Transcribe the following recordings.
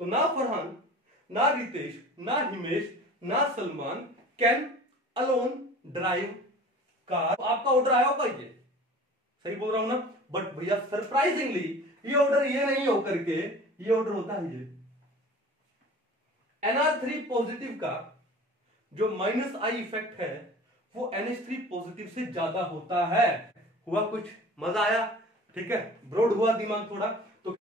तो ना फरहान, ना रितेश, ना हिमेश, ना Salman can alone drive car. आपका ऑर्डर आया होगा, ये सही बोल रहा हूं ना। बट भैया सरप्राइजिंगली ये ऑर्डर ये नहीं होकर के, ये ऑर्डर होता है ये NR3 पॉजिटिव का जो माइनस आई इफेक्ट है वो NH3 पॉजिटिव से ज्यादा होता है। हुआ कुछ, मजा आया, ठीक है, ब्रॉड हुआ दिमाग थोड़ा। तो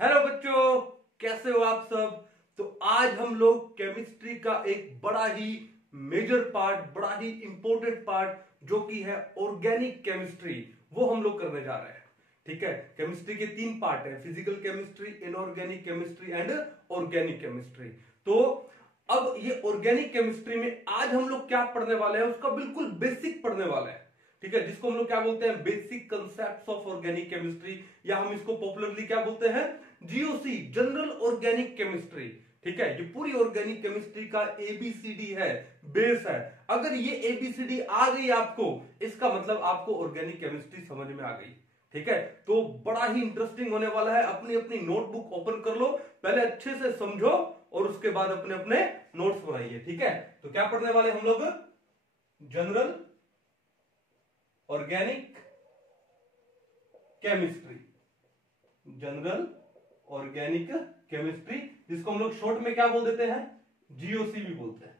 हेलो बच्चों, कैसे हो आप सब। तो आज हम लोग केमिस्ट्री का एक बड़ा ही मेजर पार्ट, बड़ा ही इंपॉर्टेंट पार्ट जो कि है ऑर्गेनिक केमिस्ट्री, वो हम लोग करने जा रहे हैं। ठीक है, केमिस्ट्री के 3 पार्ट है, physical chemistry, inorganic chemistry and organic chemistry. तो अब ये ऑर्गेनिक केमिस्ट्री में आज हम लोग क्या पढ़ने वाले हैं, उसका बिल्कुल बेसिक पढ़ने वाले हैं। ठीक है, जिसको हम लोग क्या बोलते हैं, basic concepts of organic chemistry, या हम इसको पॉपुलरली क्या बोलते हैं, GOC, जनरल ऑर्गेनिक केमिस्ट्री। ठीक है, ये पूरी ऑर्गेनिक केमिस्ट्री का ABCD है, बेस है। अगर ये ABCD आ गई आपको, इसका मतलब आपको ऑर्गेनिक केमिस्ट्री समझ में आ गई। ठीक है, तो बड़ा ही इंटरेस्टिंग होने वाला है। अपनी अपनी नोटबुक ओपन कर लो, पहले अच्छे से समझो और उसके बाद अपने अपने नोट्स बनाइए। ठीक है, तो क्या पढ़ने वाले हम लोग, general organic chemistry, general organic chemistry, जिसको हम लोग शॉर्ट में क्या बोल देते हैं, GOC भी बोलते हैं।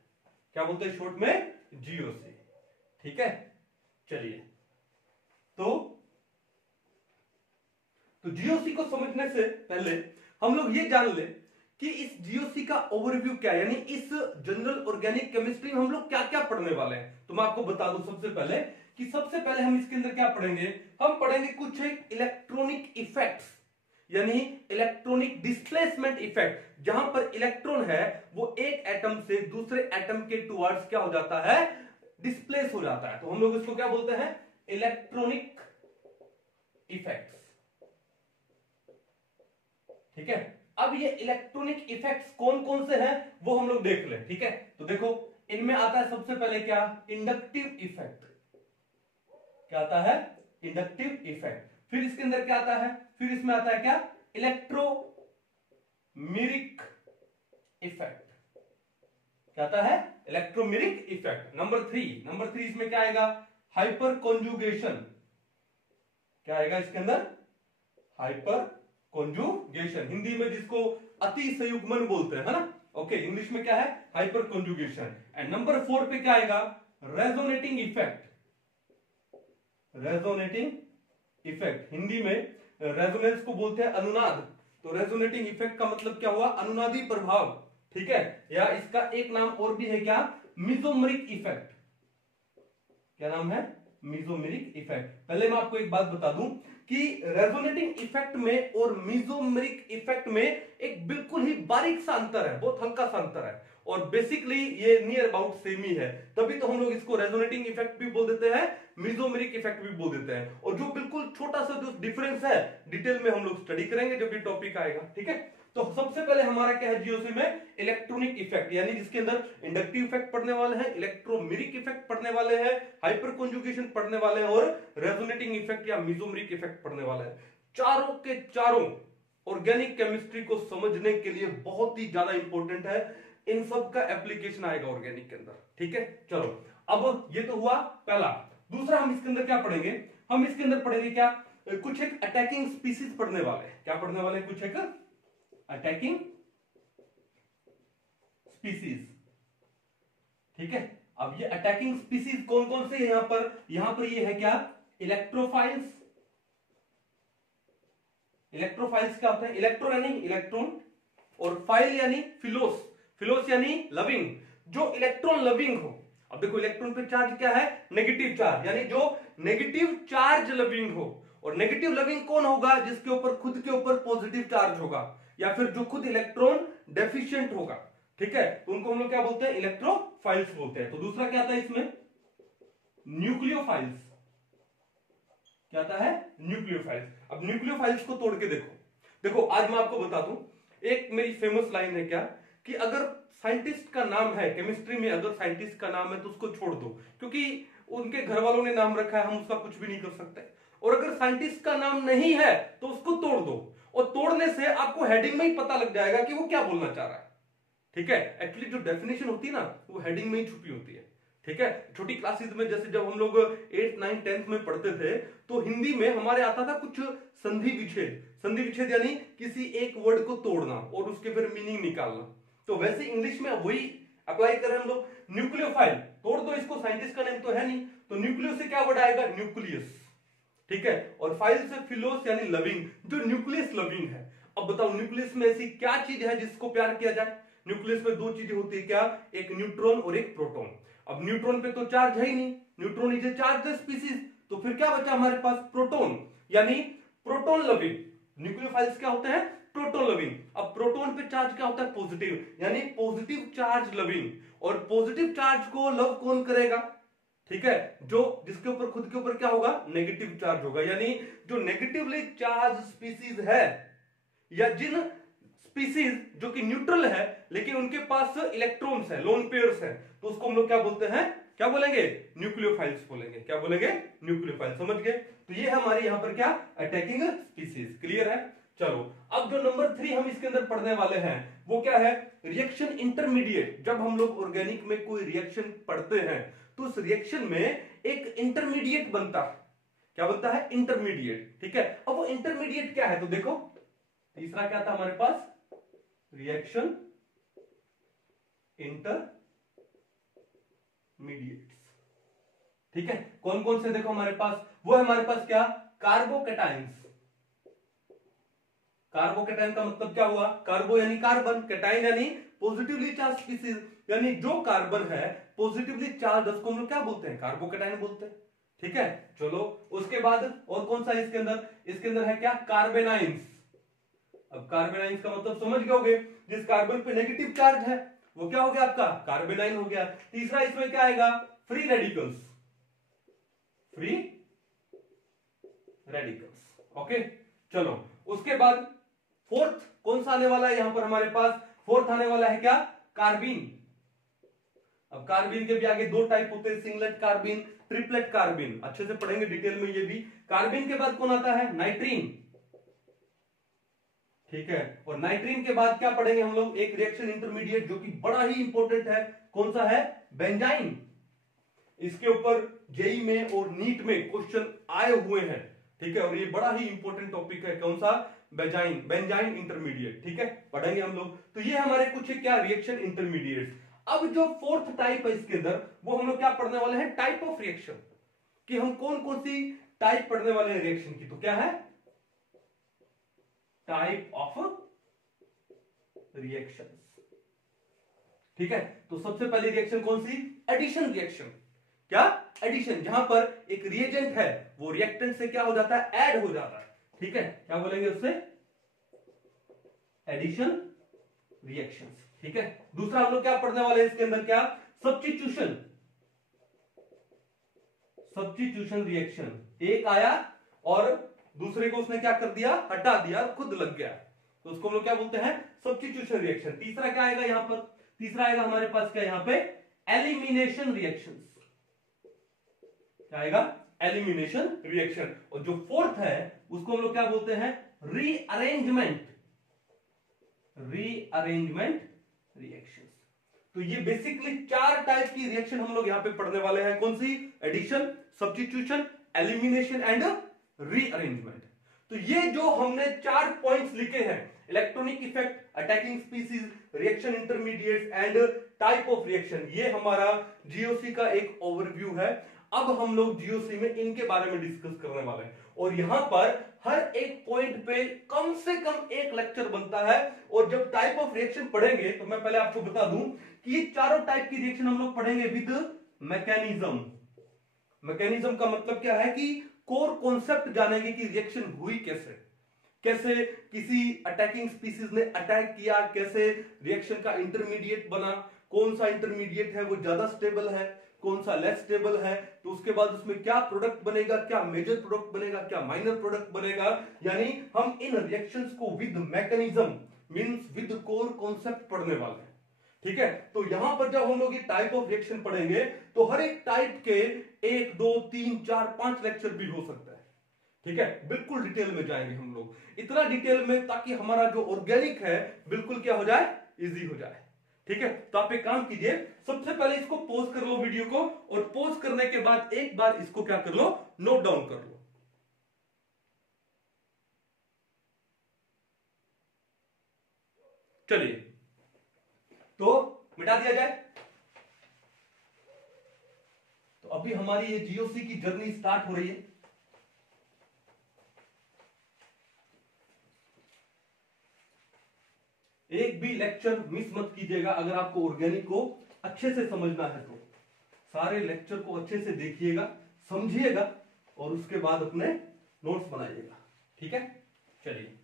क्या बोलते हैं शॉर्ट में, GOC। ठीक है, चलिए, तो GOC को समझने से पहले हम लोग ये जान ले कि इस GOC का ओवरव्यू क्या है, यानी इस जनरल ऑर्गेनिक केमिस्ट्री में हम लोग क्या क्या पढ़ने वाले हैं। तो मैं आपको बता दूं सबसे पहले कि सबसे पहले हम इसके अंदर क्या पढ़ेंगे, हम पढ़ेंगे कुछ इलेक्ट्रॉनिक इफेक्ट्स, यानी इलेक्ट्रॉनिक डिस्प्लेसमेंट इफेक्ट, जहां पर इलेक्ट्रॉन है वो एक एटम से दूसरे एटम के टुवर्ड्स क्या हो जाता है, डिस्प्लेस हो जाता है। तो हम लोग इसको क्या बोलते हैं, इलेक्ट्रॉनिक इफेक्ट्स। ठीक है, अब ये इलेक्ट्रॉनिक इफेक्ट्स कौन कौन से हैं वो हम लोग देख लें। ठीक है, तो देखो इनमें आता है सबसे पहले क्या, इंडक्टिव इफेक्ट। क्या आता है, इंडक्टिव इफेक्ट। फिर इसके अंदर क्या आता है, फिर इसमें आता है क्या, इलेक्ट्रोमेरिक इफेक्ट। क्या आता है, इलेक्ट्रोमेरिक इफेक्ट। नंबर 3 इसमें क्या आएगा, हाइपर कॉन्जुगेशन। क्या आएगा इसके अंदर, हाइपर कॉन्जुगेशन, हिंदी में जिसको अति संयुग्मन बोलते हैं, है ना। ओके, इंग्लिश में क्या है, हाइपर कॉन्जुगेशन। एंड नंबर 4 पे क्या आएगा, resonating effect. Resonating effect, Hindi में रेजोनेंस को बोलते हैं अनुनाद। तो रेजोनेटिंग इफेक्ट का मतलब क्या हुआ, अनुनादी प्रभाव। ठीक है, या इसका एक नाम और भी है क्या, मिजोमेरिक इफेक्ट। क्या नाम है, मिजोमेरिक इफेक्ट। पहले मैं आपको एक बात बता दूं कि रेजोनेटिंग इफेक्ट में और मिजोमेरिक इफेक्ट में एक बिल्कुल ही बारीक सा अंतर है, बहुत हल्का सा अंतर है, और बेसिकली ये नियर अबाउट सेम ही है। तभी तो हम लोग इसको रेजोनेटिंग इफेक्ट भी बोल देते हैं, मिजोमेरिक इफेक्ट भी बोल देते हैं। और जो बिल्कुल छोटा सा जो डिफरेंस है डिटेल में हम लोग स्टडी करेंगे जब भी टॉपिक आएगा। ठीक है, तो सबसे पहले हमारा क्या है, GOC में इलेक्ट्रॉनिक इफेक्ट, यानी जिसके अंदर इंडक्टिव इफेक्ट पढ़ने वाले हैं, इलेक्ट्रोमेरिक इफेक्ट पढ़ने वाले हैं, हाइपर कॉन्जुगेशन पढ़ने वाले हैं, और रेजोनेटिंग इफेक्ट या मिजोमेरिक इफेक्ट पढ़ने वाले हैं। चारों के चारों ऑर्गेनिक केमिस्ट्री को समझने के लिए बहुत ही ज्यादा इंपॉर्टेंट है। इन सब का एप्लीकेशन आएगा ऑर्गेनिक के अंदर। ठीक है, चलो अब ये तो हुआ पहला। दूसरा हम इसके अंदर क्या पढ़ेंगे, हम इसके अंदर पढ़ेंगे क्या, कुछ एक अटैकिंग स्पीसीज पढ़ने वाले हैं। क्या पढ़ने वाले, कुछ एक अटैकिंग स्पीसीज। ठीक है, अब ये अटैकिंग स्पीसीज कौन कौन से यहां पर ये है क्या, इलेक्ट्रोफाइल्स। इलेक्ट्रोफाइल्स क्या होता है, इलेक्ट्रो यानी इलेक्ट्रॉन, और फाइल यानी फिलोस। फिलोस यानी लविंग, जो इलेक्ट्रॉन लविंग हो। अब देखो इलेक्ट्रॉन पे चार्ज क्या है, नेगेटिव चार्ज, यानी जो नेगेटिव चार्ज लविंग हो। और नेगेटिव लविंग कौन होगा, जिसके ऊपर खुद के ऊपर पॉजिटिव चार्ज होगा, या फिर जो खुद इलेक्ट्रॉन डेफिशिएंट होगा। ठीक है, तो उनको हम लोग क्या बोलते हैं, इलेक्ट्रोफाइल्स बोलते हैं। तो दूसरा क्या आता है इसमें, न्यूक्लियोफाइल्स। क्या आता है, न्यूक्लियोफाइल्स। अब न्यूक्लियोफाइल्स को तोड़ के देखो आज मैं आपको बता दूं, एक मेरी फेमस लाइन है क्या, कि अगर साइंटिस्ट का नाम है केमिस्ट्री में, अगर साइंटिस्ट का नाम है तो उसको छोड़ दो, क्योंकि उनके घर वालों ने नाम रखा है, हम उसका कुछ भी नहीं कर सकते। और अगर साइंटिस्ट का नाम नहीं है तो उसको तोड़ दो, और तोड़ने से आपको हेडिंग में ही पता लग जाएगा कि वो क्या बोलना चाह रहा है। ठीक है, एक्चुअली जो डेफिनेशन होती है ना वो हेडिंग में ही छुपी होती है। ठीक है, छोटी क्लासेस में जैसे जब हम लोग 8th 9th 10th में पढ़ते थे तो हिंदी में हमारे आता था कुछ संधि विच्छेद। संधि विच्छेद यानी किसी एक वर्ड को तोड़ना और उसके फिर मीनिंग निकालना। तो वैसे इंग्लिश में वही अप्लाई करें हम लोग। न्यूक्लियोफाइल, तोड़ दो इसको, साइंटिस्ट का नेम तो है नहीं, तो न्यूक्लियो से क्या वर्ड आएगा, न्यूक्लियस। ठीक है, और फाइल से फिलोस यानी लविंग, जो न्यूक्लियस लविंग है। अब बताओ न्यूक्लियस में ऐसी क्या चीज है जिसको प्यार किया जाए। न्यूक्लियस में दो चीजें होती है, क्या, एक न्यूट्रॉन और एक प्रोटॉन। अब न्यूट्रॉन पे तो चार्ज है ही नहीं, neutron is a chargeless species, तो फिर क्या बचा हमारे पास, प्रोटॉन, यानी प्रोटॉन लविंग। न्यूक्लियोफाइल्स क्या होते हैं, प्रोटॉन लविंग। अब प्रोटॉन पे चार्ज क्या होता है, पॉजिटिव, यानी पॉजिटिव चार्ज लविंग। और पॉजिटिव चार्ज को लव कौन करेगा, ठीक है, जो जिसके ऊपर खुद के ऊपर क्या होगा, नेगेटिव चार्ज होगा। यानी जो नेगेटिवली चार्ज स्पीसीज है, या जिन स्पीसीज जो कि न्यूट्रल है लेकिन उनके पास इलेक्ट्रॉन्स है, लोन पेयर्स है, तो उसको हम लोग क्या बोलते हैं, क्या बोलेंगे, न्यूक्लियोफाइल्स बोलेंगे। क्या बोलेंगे, न्यूक्लियोफाइल्स। समझ गए, तो ये हमारी यहां पर क्या, अटैकिंग स्पीसीज। क्लियर है। चलो अब जो नंबर 3 हम इसके अंदर पढ़ने वाले हैं वो क्या है, रिएक्शन इंटरमीडिएट। जब हम लोग ऑर्गेनिक में कोई रिएक्शन पढ़ते हैं तो उस रिएक्शन में एक इंटरमीडिएट बनता है। क्या बनता है, इंटरमीडिएट। ठीक है, अब वो इंटरमीडिएट क्या है, तो देखो तीसरा क्या था हमारे पास, रिएक्शन इंटरमीडिएट्स। ठीक है, कौन कौन से देखो हमारे पास, वो है हमारे पास क्या, कार्बोकैटायंस। कार्बोकैटायन का मतलब क्या हुआ, कार्बो यानी कार्बन, कैटायन यानी पॉजिटिवली चार्ज स्पीसीज, यानी जो कार्बन है पॉजिटिवली चार्ज, उसको हम लोग क्या बोलते हैं, कार्बोकैटायन बोलते हैं। ठीक है, चलो उसके बाद और कौन सा है इसके अंदर, इसके अंदर है क्या, कार्बेनाइंस। अब कार्बेनाइंस का मतलब समझ गए होगे, जिस कार्बन पे नेगेटिव चार्ज है वो क्या हो गया आपका, कार्बेनाइन हो गया। तीसरा इसमें क्या आएगा, free radicals, free radicals. Okay, चलो उसके बाद फोर्थ कौन सा आने वाला है यहां पर हमारे पास, फोर्थ आने वाला है क्या, कार्बीन। अब कार्बीन के भी आगे दो टाइप होते हैं, सिंगलेट कार्बीन, ट्रिपलेट कार्बीन, अच्छे से पढ़ेंगे डिटेल में ये भी। कार्बीन के बाद कौन आता है, नाइट्रीन। ठीक है, और नाइट्रीन के बाद क्या पढ़ेंगे हम लोग, एक रिएक्शन इंटरमीडिएट जो कि बड़ा ही इंपॉर्टेंट है, कौन सा है, बेंजाइन। इसके ऊपर जेई में और नीट में क्वेश्चन आए हुए हैं। ठीक है, और ये बड़ा ही इंपॉर्टेंट टॉपिक है, कौन सा, बेंजाइन, बेंजाइन इंटरमीडिएट। ठीक है, पढ़ेंगे हम लोग। तो ये हमारे कुछ क्या, रिएक्शन इंटरमीडिएट। अब जो फोर्थ टाइप है इसके अंदर, वो हम लोग क्या पढ़ने वाले हैं, टाइप ऑफ रिएक्शन, कि हम कौन कौन सी टाइप पढ़ने वाले हैं रिएक्शन की। तो क्या है, टाइप ऑफ रिएक्शंस। ठीक है, तो सबसे पहली रिएक्शन कौन सी, एडिशन रिएक्शन। क्या, एडिशन, जहां पर एक रिएजेंट है वो रिएक्टेंट से क्या हो जाता है, ऐड हो जाता है। ठीक है, क्या बोलेंगे उससे, एडिशन रिएक्शंस। ठीक है, दूसरा हम लोग क्या पढ़ने वाले हैं इसके अंदर, क्या, सब्स्टिट्यूशन, सब्स्टिट्यूशन रिएक्शन। एक आया और दूसरे को उसने क्या कर दिया, हटा दिया, खुद लग गया, तो उसको हम लोग क्या बोलते हैं, सब्स्टिट्यूशन रिएक्शन। तीसरा क्या आएगा यहां पर, तीसरा आएगा हमारे पास क्या यहां पे, एलिमिनेशन रिएक्शंस। क्या आएगा, एलिमिनेशन रिएक्शन। और जो फोर्थ है उसको हम लोग क्या बोलते हैं, रीअरेंजमेंट, रीअरेंजमेंट रिएक्शंस। तो ये बेसिकली 4 टाइप की रिएक्शन हम लोग यहां पे पढ़ने वाले हैं, कौन सी, addition, substitution, elimination and rearrangement. तो ये जो हमने 4 पॉइंट्स लिखे हैं, electronic effect, attacking species, reaction intermediates and type of reaction, ये हमारा जीओसी का एक ओवरव्यू है। अब हम लोग जीओसी में इनके बारे में डिस्कस करने वाले हैं, और यहां पर हर एक पॉइंट पे कम से कम एक लेक्चर बनता है। और जब टाइप ऑफ रिएक्शन पढ़ेंगे तो मैं पहले आपको बता दूं कि ये चारों टाइप की रिएक्शन हम लोग पढ़ेंगे विद मैकेनिज्म। मैकेनिज्म का मतलब क्या है कि कोर कॉन्सेप्ट जानेंगे कि रिएक्शन हुई कैसे, कैसे किसी अटैकिंग स्पीसीज ने अटैक किया, कैसे रिएक्शन का इंटरमीडिएट बना, कौन सा इंटरमीडिएट है वो ज्यादा स्टेबल है, कौन सा लेस स्टेबल है, तो उसके बाद उसमें क्या प्रोडक्ट बनेगा, क्या मेजर प्रोडक्ट बनेगा, क्या माइनर प्रोडक्ट बनेगा। यानी हम इन रिएक्शंस को with mechanism means with core concept पढ़ने वाले हैं। ठीक है। तो यहां पर जब हम लोग ये टाइप ऑफ रिएक्शन पढ़ेंगे तो हर एक टाइप के 1 2 3 4 5 लेक्चर भी हो सकता है। ठीक है, बिल्कुल डिटेल में जाएंगे हम लोग, इतना डिटेल में ताकि हमारा जो ऑर्गेनिक है बिल्कुल क्या हो जाए, इजी हो जाए। ठीक है, तो आप एक काम कीजिए, सबसे पहले इसको पॉज कर लो वीडियो को, और पॉज करने के बाद एक बार इसको क्या कर लो, नोट डाउन कर लो। चलिए, तो मिटा दिया जाए। तो अभी हमारी ये जीओसी की जर्नी स्टार्ट हो रही है। एक भी लेक्चर मिस मत कीजिएगा अगर आपको ऑर्गेनिक को अच्छे से समझना है तो। सारे लेक्चर को अच्छे से देखिएगा, समझिएगा, और उसके बाद अपने नोट्स बनाइएगा। ठीक है, चलिए,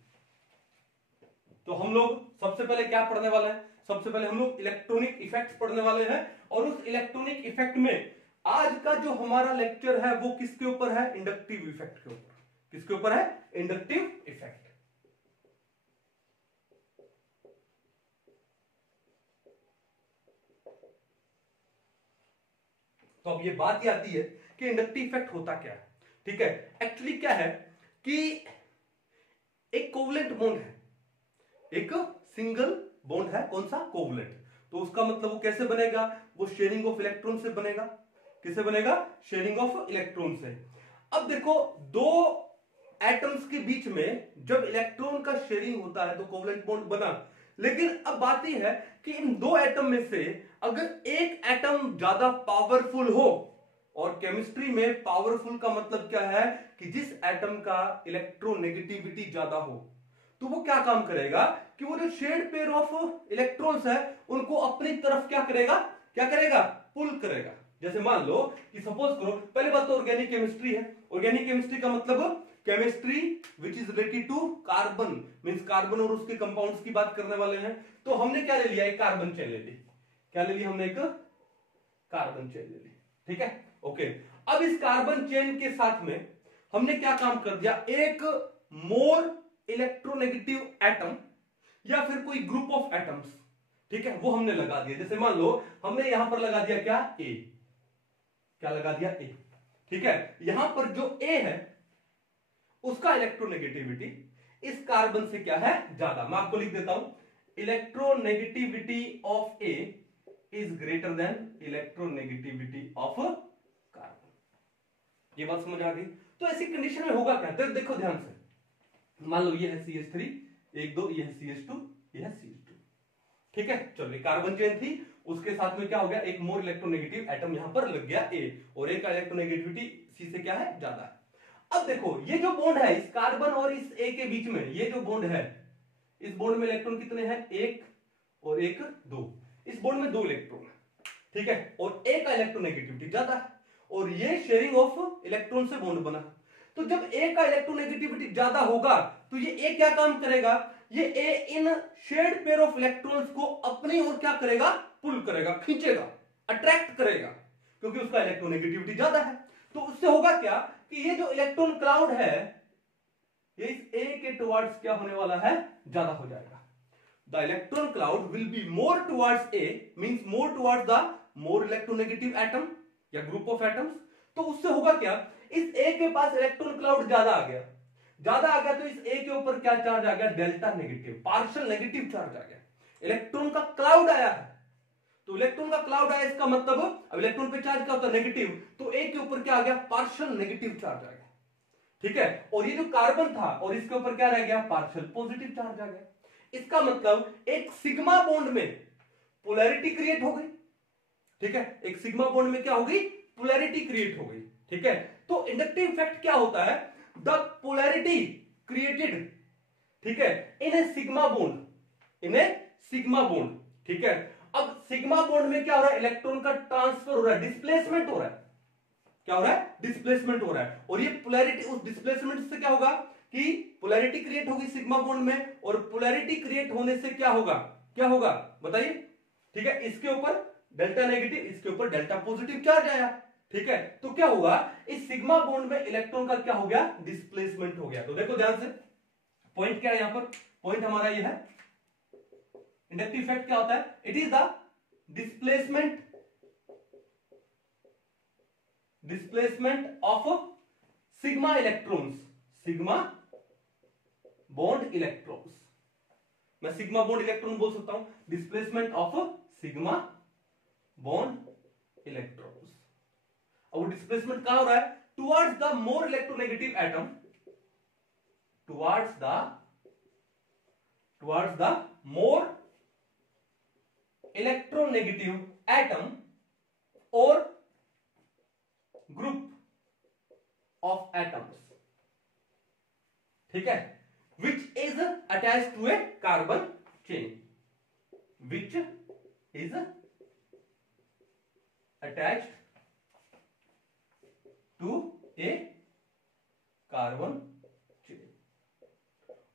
तो हम लोग सबसे पहले क्या पढ़ने वाले हैं, सबसे पहले हम लोग इलेक्ट्रॉनिक इफेक्ट्स पढ़ने वाले हैं। और उस इलेक्ट्रॉनिक इफेक्ट में आज का जो हमारा लेक्चर है वो किसके ऊपर है, इंडक्टिव इफेक्ट के ऊपर। किसके ऊपर है, इंडक्टिव इफेक्ट। तो अब ये बात ही आती है कि इंडक्टिव इफेक्ट होता क्या है। ठीक है, एक्चुअली क्या है कि एक कोवलेंट बॉन्ड है, एक सिंगल बॉन्ड है, कौन सा, कोवलेंट। तो उसका मतलब वो कैसे बनेगा, वो शेयरिंग ऑफ इलेक्ट्रॉन से बनेगा। किससे बनेगा, शेयरिंग ऑफ इलेक्ट्रॉन से। अब देखो, दो एटम्स के बीच में जब इलेक्ट्रॉन का शेयरिंग होता है तो कोवलेंट बॉन्ड बना। लेकिन अब बात यह है कि इन दो एटम में से अगर एक एटम ज्यादा पावरफुल हो, और केमिस्ट्री में पावरफुल का मतलब क्या है कि जिस एटम का इलेक्ट्रोनेगेटिविटी ज्यादा हो, तो वो क्या काम करेगा कि वो जो शेड पेयर ऑफ इलेक्ट्रॉन्स है उनको अपनी तरफ क्या करेगा, पुल करेगा। जैसे मान लो कि सपोज करो, पहली बात तो ऑर्गेनिक केमिस्ट्री है। ऑर्गेनिक केमिस्ट्री का मतलब chemistry which is related to carbon, means carbon और उसके कंपाउंड्स की बात करने वाले हैं। तो हमने क्या ले लिया, एक कार्बन चेन ले ली। क्या ले लिया हमने, एक कार्बन चेन ले ली। ठीक है, ओके। अब इस कार्बन चेन के साथ में हमने क्या काम कर दिया, एक मोर इलेक्ट्रोनेगेटिव एटम या फिर कोई ग्रुप ऑफ एटम्स, ठीक है, वो हमने लगा दिया। जैसे मान लो हमने यहां पर लगा दिया क्या, ए। क्या लगा दिया, ए। ठीक है, यहां पर जो ए है उसका इलेक्ट्रोनेगेटिविटी इस कार्बन से क्या है, ज्यादा। मैं आपको लिख देता हूं, electronegativity of A is greater than electronegativity of carbon. ये बात समझ आ गई। तो ऐसी कंडीशन में होगा क्या, देखो ध्यान से, मान लो ये है CH3 1 2, ये है CH2, ये है CH2। ठीक है, चलो, कार्बन चेन थी, उसके साथ में क्या हो गया, एक मोर इलेक्ट्रोनेगेटिव एटम यहां पर लग गया ए, और ए का इलेक्ट्रोनेगेटिविटी सी से क्या है, ज्यादा है। अब देखो, ये जो बॉन्ड है इस कार्बन और इस ए के बीच में, ये जो बॉन्ड है, इस बॉन्ड में इलेक्ट्रॉन कितने हैं, 1 और 1 2। इस बॉन्ड में 2 इलेक्ट्रॉन है। ठीक है, और ए का इलेक्ट्रोनेगेटिविटी ज्यादा है, और ये शेयरिंग ऑफ इलेक्ट्रॉन से बॉन्ड बना। तो जब ए का इलेक्ट्रोनेगेटिविटी ज्यादा होगा तो ये ए क्या काम करेगा, ये ए इन शेड पेयर ऑफ इलेक्ट्रॉन्स को अपनी ओर क्या करेगा, पुल करेगा, खींचेगा, अट्रैक्ट करेगा, क्योंकि उसका इलेक्ट्रोनेगेटिविटी ज्यादा है। तो उससे होगा क्या कि ये जो इलेक्ट्रॉन क्लाउड है ये इस ए के टुवर्ड्स क्या होने वाला है, ज्यादा हो जाएगा। The electron cloud will be more towards a, means more towards the more electronegative atom या ग्रुप ऑफ एटम्स। तो उससे होगा क्या, इस ए के पास इलेक्ट्रॉन क्लाउड ज्यादा आ गया, तो इस ए के ऊपर क्या चार्ज आ गया, delta negative, partial negative charge आ गया। इलेक्ट्रॉन का क्लाउड आया है, तो इलेक्ट्रॉन का क्लाउड आया, इसका मतलब अब इलेक्ट्रॉन पे चार्ज क्या होता है, नेगेटिव, तो ए के ऊपर क्या आ गया, पार्शियल नेगेटिव चार्ज आ गया। ठीक है, और ये जो कार्बन था और इसके ऊपर क्या रह गया, पार्शियल पॉजिटिव चार्ज आ गया। इसका मतलब एक सिग्मा बॉन्ड में पोलैरिटी क्रिएट हो गई। ठीक है, एक सिग्मा बॉन्ड में क्या हो गई, पोलैरिटी क्रिएट हो गई। ठीक है, तो इंडक्टिव इफेक्ट क्या होता है, द पोलैरिटी क्रिएटेड, ठीक है, इन ए सिग्मा बॉन्ड, इन ए सिग्मा बॉन्ड। ठीक है, अब सिग्मा बॉन्ड में क्या हो रहा है, इलेक्ट्रॉन का ट्रांसफर हो रहा है, डिस्प्लेसमेंट हो रहा है। क्या हो रहा है, डिस्प्लेसमेंट हो रहा है, और ये पोलैरिटी, उस डिस्प्लेसमेंट से क्या होगा कि पोलैरिटी क्रिएट होगी सिग्मा बॉन्ड में, और पोलैरिटी क्रिएट होने से क्या होगा बताइए। ठीक है, इसके ऊपर डेल्टा नेगेटिव, इसके ऊपर डेल्टा पॉजिटिव चार्ज आया। ठीक है, तो क्या हुआ, इस सिग्मा बॉन्ड में इलेक्ट्रॉन का क्या हो गया, डिस्प्लेसमेंट हो गया। तो देखो ध्यान से, पॉइंट क्या है यहां पर, पॉइंट हमारा ये है, इंडक्टिव इफेक्ट क्या होता है, it is the displacement of sigma electrons, sigma bond electrons, मैं सिग्मा बॉन्ड इलेक्ट्रॉन बोल सकता हूं, displacement of sigma bond electrons. अब वो डिस्प्लेसमेंट कहां हो रहा है? Towards the more electronegative atom, towards the more electronegative atom और ग्रुप ऑफ एटम्स, ठीक है, which is attached to a carbon chain, which is attached to a carbon chain।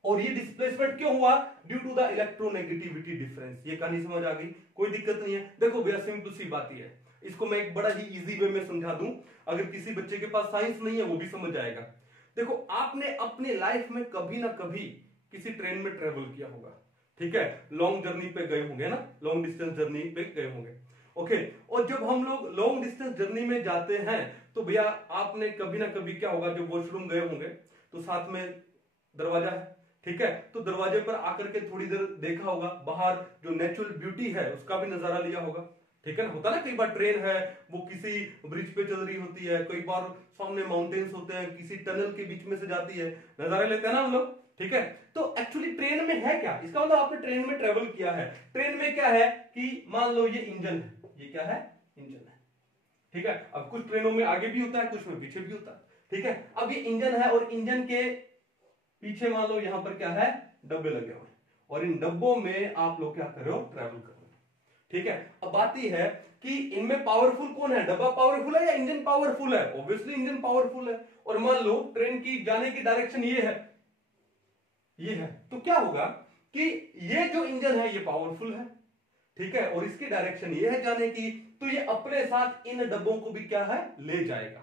और ये डिस्प्लेसमेंट क्यों हुआ? Due to the electronegativity difference. ये कहानी समझ आ गई? कोई दिक्कत नहीं है। देखो भैया सिंपल सी बात ही है, इसको मैं एक बड़ा ही इजी वे में समझा दूं, अगर किसी बच्चे के पास साइंस नहीं है वो भी समझ जाएगा। देखो आपने अपने लाइफ में कभी ना कभी किसी ट्रेन में ट्रेवल किया होगा, ठीक है, लॉन्ग जर्नी पे गए होंगे ना, लॉन्ग डिस्टेंस जर्नी पे गए होंगे, ओके। और जब हम लोग लॉन्ग डिस्टेंस जर्नी में जाते हैं तो भैया आपने कभी ना कभी क्या होगा, जब वॉशरूम गए होंगे तो साथ में दरवाजा है, ठीक है, तो दरवाजे पर आकर के थोड़ी देर देखा होगा, बाहर जो नेचुरल ब्यूटी है उसका भी नजारा लिया होगा, ठीक है ना। होता ना, कई बार ट्रेन है वो किसी ब्रिज पे चल रही होती है, कई बार सामने माउंटेन्स होते हैं, किसी टनल के बीच में से जाती है, नजारे लेते हैं ना हम लोग, ठीक है। तो एक्चुअली ट्रेन में है क्या? इसका मतलब आपने ट्रेन में ट्रेवल किया है। ट्रेन में क्या है कि मान लो ये इंजन है, ये क्या है? इंजन है, ठीक है। अब कुछ ट्रेनों में आगे भी होता है, कुछ में पीछे भी होता है, ठीक है। अब ये इंजन है और इंजन के पीछे मान लो यहां पर क्या है? डब्बे लगे हुए, और इन डब्बों में आप लोग क्या कर रहे हो? ट्रेवल कर रहे हो, ठीक है। अब बात यह है कि इनमें पावरफुल कौन है? डब्बा पावरफुल है या इंजन पावरफुल है? ऑब्वियसली इंजन पावरफुल है। और मान लो ट्रेन की जाने की डायरेक्शन ये है, ये है, तो क्या होगा कि ये जो इंजन है ये पावरफुल है, ठीक है, और इसकी डायरेक्शन ये है जाने की, तो ये अपने साथ इन डब्बों को भी क्या है? ले जाएगा,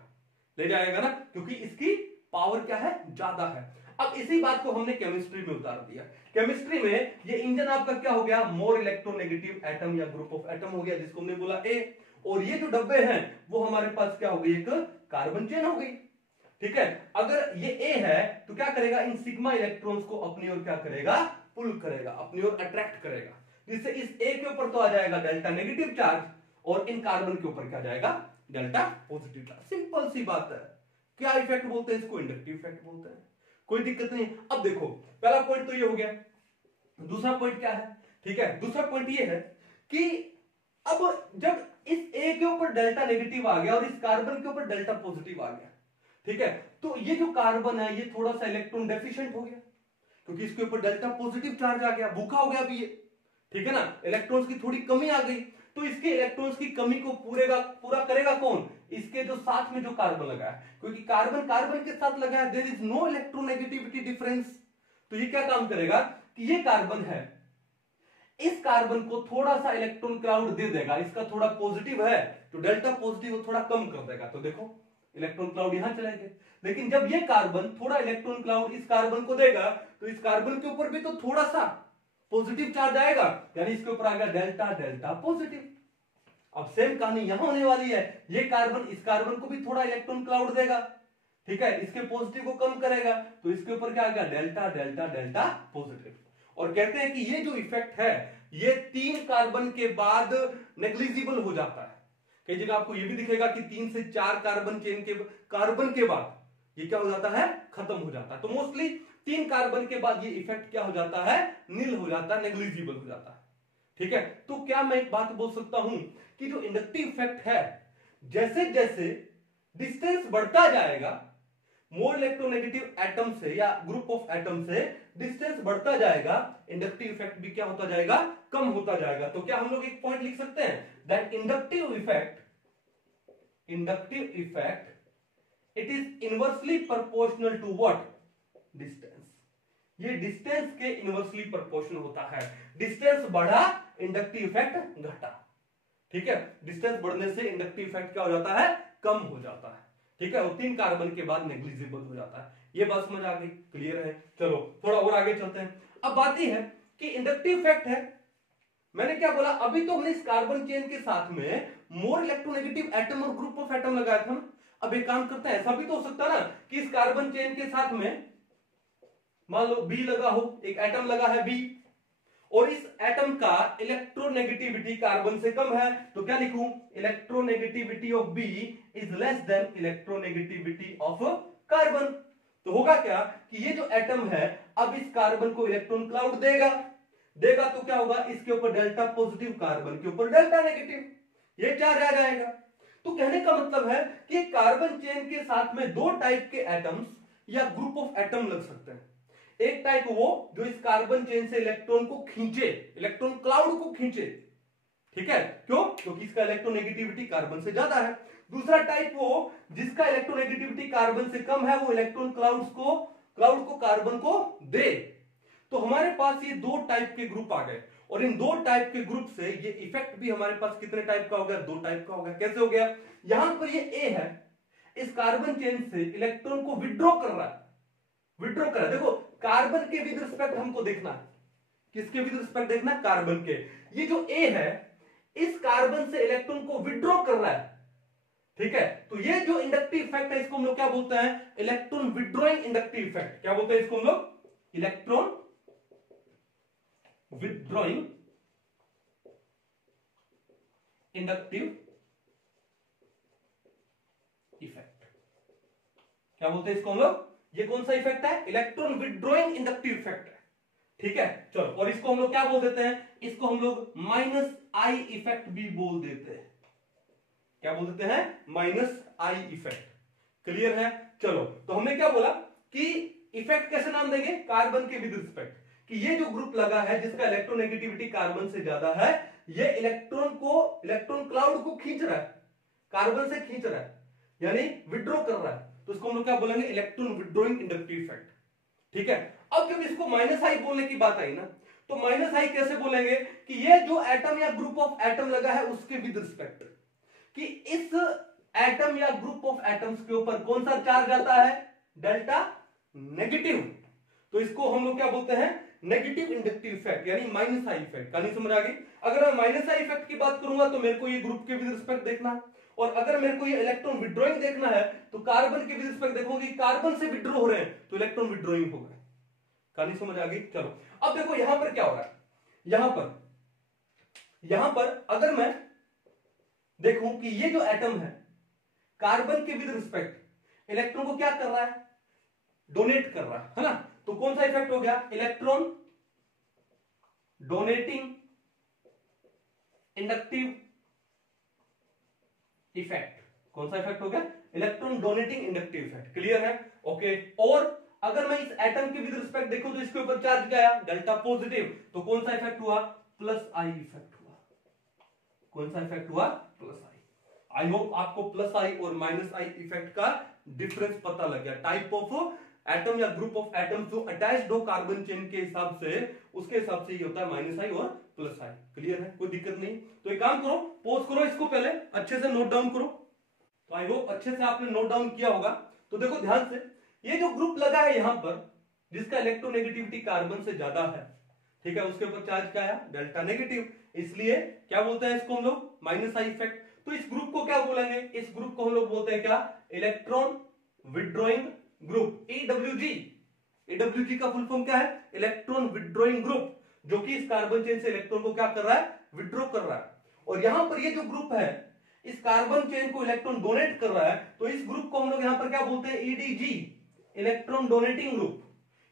ले जाएगा ना, क्योंकि इसकी पावर क्या है? ज्यादा है। अब इसी बात को हमने केमिस्ट्री में उतार दिया। केमिस्ट्री में ये इंजन आपका क्या हो गया? मोर इलेक्ट्रोनेगेटिव एटम या ग्रुप ऑफ एटम हो गया, जिसको हमने बोला ए। और ये जो डब्बे हैं वो हमारे पास क्या हो गई? एक कार्बन चेन हो गई, ठीक है। अगर ये ए है तो क्या करेगा? इन सिग्मा इलेक्ट्रॉन्स को अपनी ओर क्या करेगा? पुल करेगा, अपनी ओर अट्रैक्ट करेगा, जिससे इस ए के ऊपर तो आ जाएगा डेल्टा नेगेटिव चार्ज, और इन कार्बन के ऊपर क्या जाएगा? Delta positive charge. सिंपल सी बात है। क्या इफेक्ट बोलते हैं इसको? इंडक्टिव इफेक्ट बोलते हैं। कोई दिक्कत नहीं। अब देखो पहला पॉइंट तो ये हो गया, दूसरा पॉइंट क्या है? ठीक है, दूसरा पॉइंट ये है कि अब जब इस ए के ऊपर डेल्टा नेगेटिव आ गया और इस कार्बन के ऊपर डेल्टा पॉजिटिव आ गया, ठीक है, तो ये जो कार्बन है ये थोड़ा सा इलेक्ट्रॉन डेफिशिएंट हो गया, क्योंकि इसके ऊपर डेल्टा पॉजिटिव चार्ज आ गया, भूखा हो गया अभी ये, ठीक है ना, इलेक्ट्रॉन्स की थोड़ी कमी आ गई। तो इसके इलेक्ट्रॉन्स की कमी को पूरा करेगा कौन? इसके जो साथ में जो कार्बन लगा है, क्योंकि कार्बन कार्बन के साथ लगा है, there is no electronegativity difference. तो ये क्या काम करेगा कि ये कार्बन है, इस कार्बन को थोड़ा सा इलेक्ट्रॉन क्लाउड दे देगा, इसका थोड़ा पॉजिटिव है तो डेल्टा पॉजिटिव थोड़ा कम कर देगा, तो देखो इलेक्ट्रॉन क्लाउड यहां चले गए। लेकिन जब ये कार्बन थोड़ा इलेक्ट्रॉन क्लाउड इस कार्बन को देगा तो इस कार्बन के ऊपर भी तो थोड़ा सा पॉजिटिव चार्ज आएगा, यानी इसके ऊपर आ गया डेल्टा डेल्टा पॉजिटिव। अब सेम कहानी यहां होने वाली है, ये कार्बन इस कार्बन को भी थोड़ा इलेक्ट्रॉन क्लाउड देगा, ठीक है, इसके पॉजिटिव को कम करेगा, तो इसके ऊपर क्या आ गया? Delta delta delta positive. और कहते हैं कि ये जो इफेक्ट है ये 3 कार्बन के बाद नेग्लिजिबल हो जाता है। कई जगह आपको ये भी दिखेगा कि 3 से 4 कार्बन चेन के कार्बन के बाद ये क्या हो जाता है? खत्म हो जाता है। तो मोस्टली 3 कार्बन के बाद ये इफेक्ट क्या हो जाता है? नील हो जाता है, नेग्लिजिबल हो जाता है, ठीक है। तो क्या मैं एक बात बोल सकता हूं कि जो इंडक्टिव इफेक्ट है, जैसे जैसे डिस्टेंस बढ़ता जाएगा, मोर इलेक्ट्रोनेगेटिव एटम से या ग्रुप ऑफ एटम से डिस्टेंस बढ़ता जाएगा, इंडक्टिव इफेक्ट भी क्या होता जाएगा? कम होता जाएगा। तो क्या हम लोग एक पॉइंट लिख सकते हैं that inductive effect it is inversely proportional to what? Distance. ये डिस्टेंस के इनवर्सली प्रोपोर्शनल होता है। डिस्टेंस बढ़ा, इंडक्टिव इफेक्ट घटा, ठीक है। डिस्टेंस बढ़ने से इंडक्टिव इफेक्ट क्या हो जाता है? कम हो जाता है, ठीक है, और 3 कार्बन के बाद नेग्लिजिबल हो जाता है। ये बात समझ आ गई? क्लियर है? चलो थोड़ा और आगे चलते हैं। अब बात यह है कि इंडक्टिव इफेक्ट है, मैंने क्या बोला, अभी तो हमने इस कार्बन चेन के साथ में मोर इलेक्ट्रोनेगेटिव एटम और ग्रुप ऑफ एटम लगाया था ना। अब एक काम करते हैं, ऐसा भी तो हो सकता है ना कि इस कार्बन चेन के साथ में मान लो बी लगा हो, एक एटम लगा है बी, और इस एटम का इलेक्ट्रोनेगेटिविटी कार्बन से कम है, तो क्या लिखूं, electronegativity of B is less than electronegativity of carbon. तो होगा क्या कि ये जो एटम है अब इस कार्बन को इलेक्ट्रॉन क्लाउड देगा, तो क्या होगा, इसके ऊपर डेल्टा पॉजिटिव, कार्बन के ऊपर डेल्टा नेगेटिव, ये चार्ज आ जाएगा। तो कहने का मतलब है कि कार्बन चेन के साथ में दो टाइप के एटम्स या ग्रुप ऑफ एटम लग सकते हैं। एक टाइप वो जो इस कार्बन चेन से इलेक्ट्रॉन को खींचे, इलेक्ट्रॉन क्लाउड को खींचे, ठीक है, क्यों, क्योंकि इसका इलेक्ट्रोनेगेटिविटी कार्बन से ज्यादा है। दूसरा टाइप वो जिसका इलेक्ट्रोनेगेटिविटी कार्बन से कम है, वो इलेक्ट्रॉन क्लाउड को कार्बन को दे। तो हमारे पास ये दो टाइप के ग्रुप आ गए, और इन दो टाइप के ग्रुप से ये इफेक्ट भी हमारे पास कितने टाइप का हो गया, दो टाइप का हो गया। कैसे हो गया, यहां पर ये ए है, इस कार्बन चेन से इलेक्ट्रॉन को विड्रॉ कर रहा है, देखो कार्बन के विद रिस्पेक्ट हमको देखना है, किसके विद रिस्पेक्ट देखना है, कार्बन के। ये जो ए है इस कार्बन से इलेक्ट्रॉन को विड्रॉ कर रहा है, ठीक है। तो ये जो इंडक्टिव इफेक्ट है इसको हम लोग क्या बोलते हैं, इलेक्ट्रॉन विड्रॉइंग इंडक्टिव इफेक्ट। क्या बोलते हैं इसको हम लोग, इलेक्ट्रॉन विड्रॉइंग इंडक्टिव इफेक्ट। क्या बोलते हैं इसको हम लोग, ये कौन सा इफेक्ट है, इलेक्ट्रॉन विड्रॉइंग इंडक्टिव इफेक्ट है, ठीक है। चलो, और इसको हम लोग क्या बोल देते हैं, इसको हम लोग माइनस आई इफेक्ट भी बोल देते हैं। क्या बोल देते हैं, माइनस आई इफेक्ट। क्लियर है। चलो, तो हमने क्या बोला कि इफेक्ट कैसे नाम देंगे, कार्बन के विद रिस्पेक्ट, कि ये जो ग्रुप लगा है जिसका इलेक्ट्रोनेगेटिविटी कार्बन से ज्यादा है, ये इलेक्ट्रॉन क्लाउड को खींच रहा है, कार्बन से खींच रहा है, यानी विड्रॉ कर रहा है। तो इसको हम लोग क्या बोलेंगे, इलेक्ट्रॉन विड्रॉइंग इंडक्टिव इफेक्ट, ठीक है। अब जब इसको माइनस आई बोलने की बात आई ना, तो माइनस आई कैसे बोलेंगे कि ये जो एटम या ग्रुप ऑफ एटम लगा है उसके विद रिस्पेक्ट, कि इस एटम या ग्रुप ऑफ एटम्स के ऊपर कौन सा चार्ज आता है, डेल्टा नेगेटिव। तो इसको हम लोग क्या बोलते हैं, नेगेटिव इंडक्टिव इफेक्ट, यानी माइनस आई इफेक्ट। कहानी समझ आ गई। अगर मैं माइनस आई इफेक्ट की बात करूंगा तो मेरे को ये ग्रुप के विद रिस्पेक्ट देखना है, और अगर मेरे को ये इलेक्ट्रॉन विड्रॉइंग देखना है तो कार्बन के विद रिस्पेक्ट देखोगे, कार्बन से विड्रॉ हो रहे हैं तो इलेक्ट्रॉन विड्रॉइंग होगा। कहानी समझ आ गई। चलो, अब देखो यहां पर क्या हो रहा है, यहां पर अगर मैं देखूं कि ये जो एटम है कार्बन के विद रिस्पेक्ट इलेक्ट्रॉन को क्या कर रहा है, डोनेट कर रहा है ना। तो कौन सा इफेक्ट हो गया, इलेक्ट्रॉन डोनेटिंग इंडक्टिव इफेक्ट। कौन सा इफेक्ट हो गया, electron donating inductive effect. Clear है, ओके। और अगर मैं इस एटम के विद रिस्पेक्ट देखूं तो इसके ऊपर चार्ज क्या है, डेल्टा पॉजिटिव, तो कौन सा इफेक्ट हुआ, प्लस आई इफेक्ट हुआ। कौन सा इफेक्ट हुआ, प्लस आई। आई होप आपको प्लस आई और माइनस आई इफेक्ट का डिफरेंस पता लग गया। टाइप ऑफ एटम या ग्रुप ऑफ एटम जो अटैच्ड हो कार्बन चेन के हिसाब से, उसके हिसाब से ये होता है माइनस आई और प्लस आई। क्लियर है, कोई दिक्कत नहीं। तो एक काम करो, पॉज करो, इसको पहले अच्छे से नोट डाउन करो। तो आई होप अच्छे से आपने नोट डाउन किया होगा। तो देखो ध्यान से, ये जो ग्रुप लगा है यहां पर जिसका इलेक्ट्रोनेगेटिविटी कार्बन से ज्यादा है, ठीक है, उसके ऊपर चार्ज क्या है, डेल्टा नेगेटिव, इसलिए क्या बोलते हैं इसको हम लोग, माइनस आई इफेक्ट। तो इस ग्रुप को क्या बोलेंगे, इस ग्रुप को हम लोग बोलते हैं क्या, electron withdrawing group, EWG। EWG का फुल फॉर्म क्या है, इलेक्ट्रॉन विड्रॉइंग ग्रुप, जो कि इस कार्बन चेन से इलेक्ट्रॉन को क्या कर रहा है, विड्रॉ कर रहा है। और यहां पर ये जो ग्रुप है इस कार्बन चेन को इलेक्ट्रॉन डोनेट कर रहा है, तो इस ग्रुप को हम लोग यहां पर क्या बोलते हैं, EDG, इलेक्ट्रॉन डोनेटिंग ग्रुप।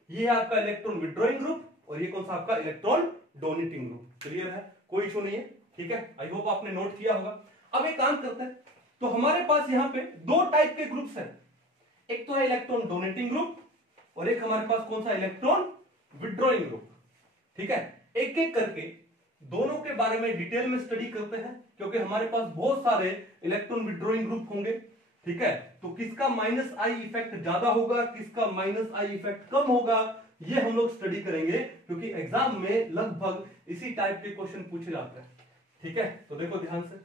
ये है आपका इलेक्ट्रॉन विड्रॉइंग ग्रुप, और ये कौन सा आपका, इलेक्ट्रॉन डोनेटिंग ग्रुप। क्लियर है, कोई इशू नहीं है, ठीक है। आई होप आपने नोट किया होगा। अब एक काम करते हैं, तो हमारे पास यहां पे दो टाइप के ग्रुप्स हैं, एक तो है इलेक्ट्रॉन डोनेटिंग ग्रुप और एक हमारे पास कौन सा, इलेक्ट्रॉन विड्रॉइंग ग्रुप, ठीक है। एक एक करके दोनों के बारे में डिटेल में स्टडी करते हैं, क्योंकि हमारे पास बहुत सारे इलेक्ट्रॉन विड्रॉइंग ग्रुप होंगे, ठीक है। तो किसका माइनस आई इफेक्ट ज्यादा होगा, किसका माइनस आई इफेक्ट कम होगा, ये हम लोग स्टडी करेंगे, क्योंकि एग्जाम में लगभग इसी टाइप के क्वेश्चन पूछे जाते हैं, ठीक है। तो देखो ध्यान से,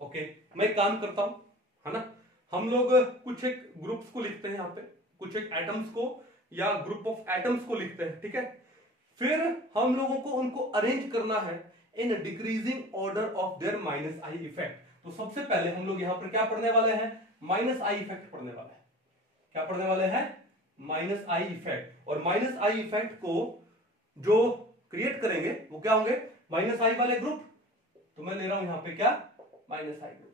ओके। मैं काम करता हूं, है ना, हम लोग कुछ एक ग्रुप्स को लिखते हैं यहाँ पे, कुछ एक एटम्स को या ग्रुप ऑफ एटम्स को लिखते हैं, ठीक है। फिर हम लोगों को उनको अरेंज करना है in decreasing order of their minus I effect. तो सबसे पहले हम लोग यहां पर क्या पढ़ने वाले हैं, माइनस आई इफेक्ट पढ़ने वाले हैं। क्या पढ़ने वाले हैं, माइनस आई इफेक्ट। और माइनस आई इफेक्ट को जो क्रिएट करेंगे वो क्या होंगे, माइनस आई वाले ग्रुप। तो मैं ले रहा हूं यहां पे क्या, माइनस आई ग्रुप।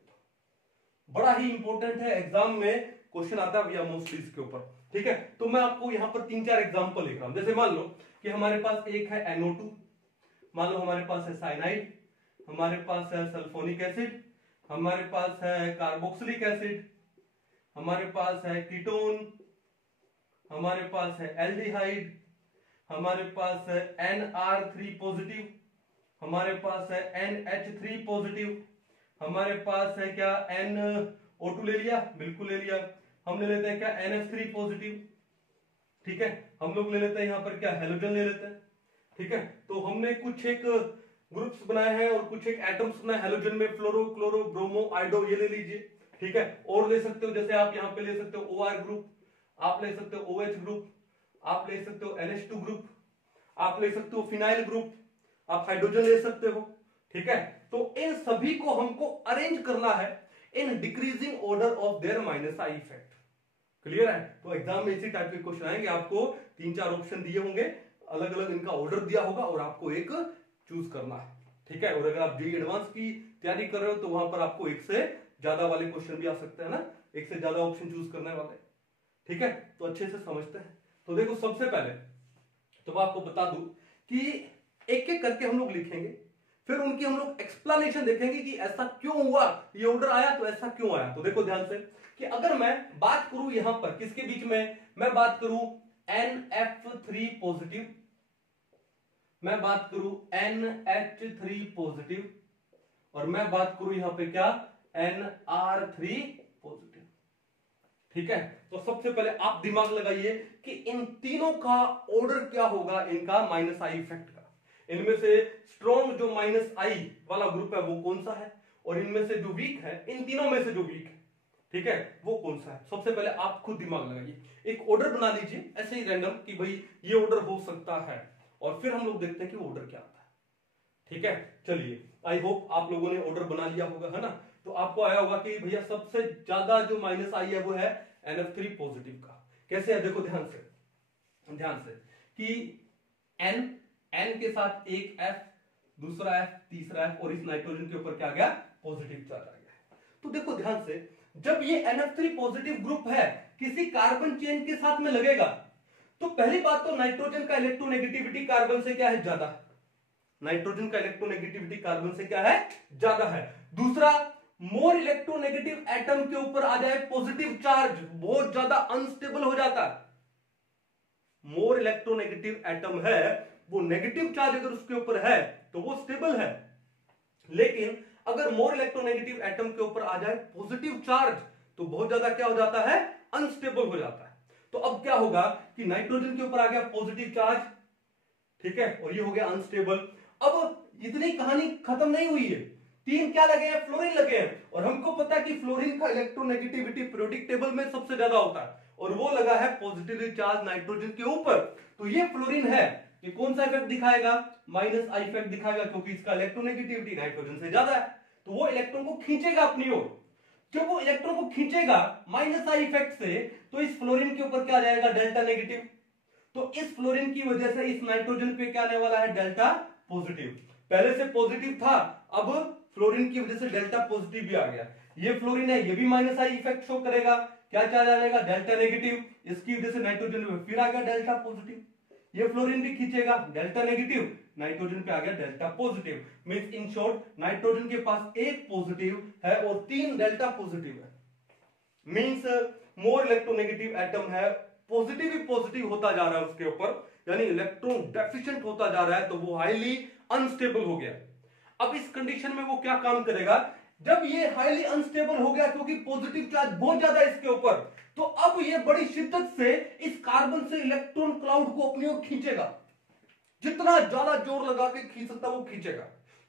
बड़ा ही इंपॉर्टेंट है, एग्जाम में क्वेश्चन आता है भैया मोस्टली इसके ऊपर। ठीक है, तो मैं आपको यहां पर 3-4 एग्जांपल लिख रहा हूं। जैसे मान लो कि हमारे पास एक है NO2, मान लो हमारे पास है साइनाइड, हमारे पास है सल्फोनिक एसिड, हमारे पास है कार्बोक्सिलिक एसिड, हमारे पास है कीटोन, हमारे पास है एल्डिहाइड, हमारे पास है NR3 पॉजिटिव, हमारे पास है NH3 पॉजिटिव, हमारे पास है क्या NO2 ले लिया, बिल्कुल ले लिया। हम ले लेते हैं क्या NH3 पॉजिटिव। ठीक है, हम लोग ले लेते हैं यहां पर क्या हेलोजन ले लेते हैं। ठीक है, तो हमने कुछ एक ग्रुप्स बनाए हैं और कुछ एक एटम्स बनाए हेलोजन में, फ्लोरो, क्लोरो, ब्रोमो, आइडो, ये ले लीजिए। ठीक है, और ले सकते हो, जैसे आप यहां पे ले सकते हो OR ग्रुप, आप ले सकते हो OH ग्रुप, आप ले सकते हो NH2 ग्रुप, आप ले सकते हो फिनाइल ग्रुप, आप हाइड्रोजन ले सकते हो। ठीक है, तो इन सभी को हमको अरेंज करना है in decreasing order of their minus I effect. Clear है, तो एग्जाम में इसी टाइप के क्वेश्चन आएंगे, आपको 3-4 ऑप्शन दिए होंगे, अलग अलग इनका ऑर्डर दिया होगा और आपको एक चूज करना है। ठीक है, और अगर आप जेईई एडवांस की तैयारी कर रहे हो तो वहां पर आपको एक से ज्यादा वाले क्वेश्चन भी आ सकते हैं ना, एक से ज्यादा ऑप्शन चूज करने वाले। ठीक है, तो अच्छे से समझते हैं। तो देखो सबसे पहले तो मैं आपको बता दूं कि एक एक करके हम लोग लिखेंगे, फिर उनकी हम लोग एक्सप्लेनेशन देखेंगे कि ऐसा क्यों हुआ, ये ऑर्डर आया तो ऐसा क्यों आया। तो देखो ध्यान से कि अगर मैं बात करूं यहां पर किसके बीच में, मैं बात करूं NF3 पॉजिटिव, मैं बात करूं NH3 पॉजिटिव, और मैं बात करूं यहां पे क्या NR3 पॉजिटिव। ठीक है, तो सबसे पहले आप दिमाग लगाइए कि इन तीनों का ऑर्डर क्या होगा इनका माइनस आई इफेक्ट का। इनमें से स्ट्रॉन्ग जो माइनस आई वाला ग्रुप है वो कौन सा है, और इनमें से जो वीक है, इन तीनों में से जो वीक है, ठीक है, वो कौन सा है। सबसे पहले आप खुद दिमाग लगाइए, एक ऑर्डर बना लीजिए ऐसे ही रैंडम कि भाई ये ऑर्डर हो सकता है, और फिर हम लोग देखते हैं कि वो ऑर्डर क्या आता है। ठीक है, चलिए, आई होप आप लोगों ने ऑर्डर बना लिया होगा, है ना। तो आपको आया होगा कि भैया सबसे ज्यादा जो माइनस आई है वो है NF3 पॉजिटिव का। कैसे है, देखो ध्यान से कि N के साथ एक F, दूसरा F, तीसरा F, और इस नाइट्रोजन के ऊपर क्या आ गया, पॉजिटिव चार्ज आ गया। तो देखो ध्यान से, जब ये NF3 पॉजिटिव ग्रुप है किसी कार्बन चेन के साथ में लगेगा, तो पहली बात तो नाइट्रोजन का इलेक्ट्रोनेगेटिविटी कार्बन से क्या है, ज्यादा है। नाइट्रोजन का इलेक्ट्रोनेगेटिविटी कार्बन से क्या है, ज्यादा है। दूसरा, मोर इलेक्ट्रोनेगेटिव एटम के ऊपर आ जाए पॉजिटिव चार्ज, बहुत ज्यादा अनस्टेबल हो जाता है। मोर इलेक्ट्रोनेगेटिव एटम है, वो नेगेटिव चार्ज अगर उसके ऊपर है तो वो स्टेबल है, लेकिन अगर मोर इलेक्ट्रोनेगेटिव एटम के ऊपर आ जाए पॉजिटिव चार्ज तो बहुत ज्यादा क्या हो जाता है, अनस्टेबल हो जाता है। तो अब क्या होगा कि नाइट्रोजन के ऊपर आ गया पॉजिटिव चार्ज, ठीक है, और ये हो गया अनस्टेबल। अब इतनी कहानी खत्म नहीं हुई है, तीन क्या लगे हैं, फ्लोरीन लगे हैं, और हमको पता है कि फ्लोरीन का इलेक्ट्रोनेगेटिविटी पीरियोडिक टेबल में सबसे ज्यादा होता है, और वो लगा है पॉजिटिवली चार्ज नाइट्रोजन के ऊपर। तो ये फ्लोरीन है, ये कौन सा इफेक्ट दिखाएगा, माइनस आई इफेक्ट दिखाएगा, क्योंकि इसका इलेक्ट्रोनेगेटिविटी नाइट्रोजन से ज्यादा है, तो वो इलेक्ट्रॉन को खींचेगा अपनी ओर। जब वो इलेक्ट्रॉन को खींचेगा माइनस आई इफेक्ट से, तो इस फ्लोरीन के ऊपर क्या जाएगा, डेल्टा नेगेटिव। तो इस फ्लोरीन की वजह से इस नाइट्रोजन पे क्या आने वाला है, डेल्टा पॉजिटिव। पहले से पॉजिटिव था, अब फ्लोरीन की वजह से डेल्टा पॉजिटिव भी आ गया। ये फ्लोरीन है, ये भी माइनस आई इफेक्ट शो करेगा, क्या चार्ज आ जाएगा, डेल्टा नेगेटिव। इसकी वजह से नाइट्रोजन में फिर आ गया डेल्टा पॉजिटिव। ये फ्लोरीन भी खींचेगा, डेल्टा नेगेटिव, नाइट्रोजन पे आ गया delta positive. Means in short nitrogen के पास एक पॉजिटिव है और 3 डेल्टा पॉजिटिव है। मींस मोर इलेक्ट्रोनेगेटिव एटम है, पॉजिटिव ही पॉजिटिव होता जा रहा है उसके ऊपर, यानी इलेक्ट्रॉन डेफिशिएंट होता जा रहा है, तो वो हाईली अनस्टेबल हो गया। अब इस कंडीशन में वो क्या काम करेगा, जब ये हाईली अनस्टेबल हो गया क्योंकि पॉजिटिव चार्ज बहुत ज्यादा है इसके ऊपर, तो अब ये बड़ी शिद्दत से इस कार्बन से इलेक्ट्रॉन क्लाउड को अपनी ओर खींचेगा। जितना ज्यादा जोर लगा के खींच सकता वो खींचेगा,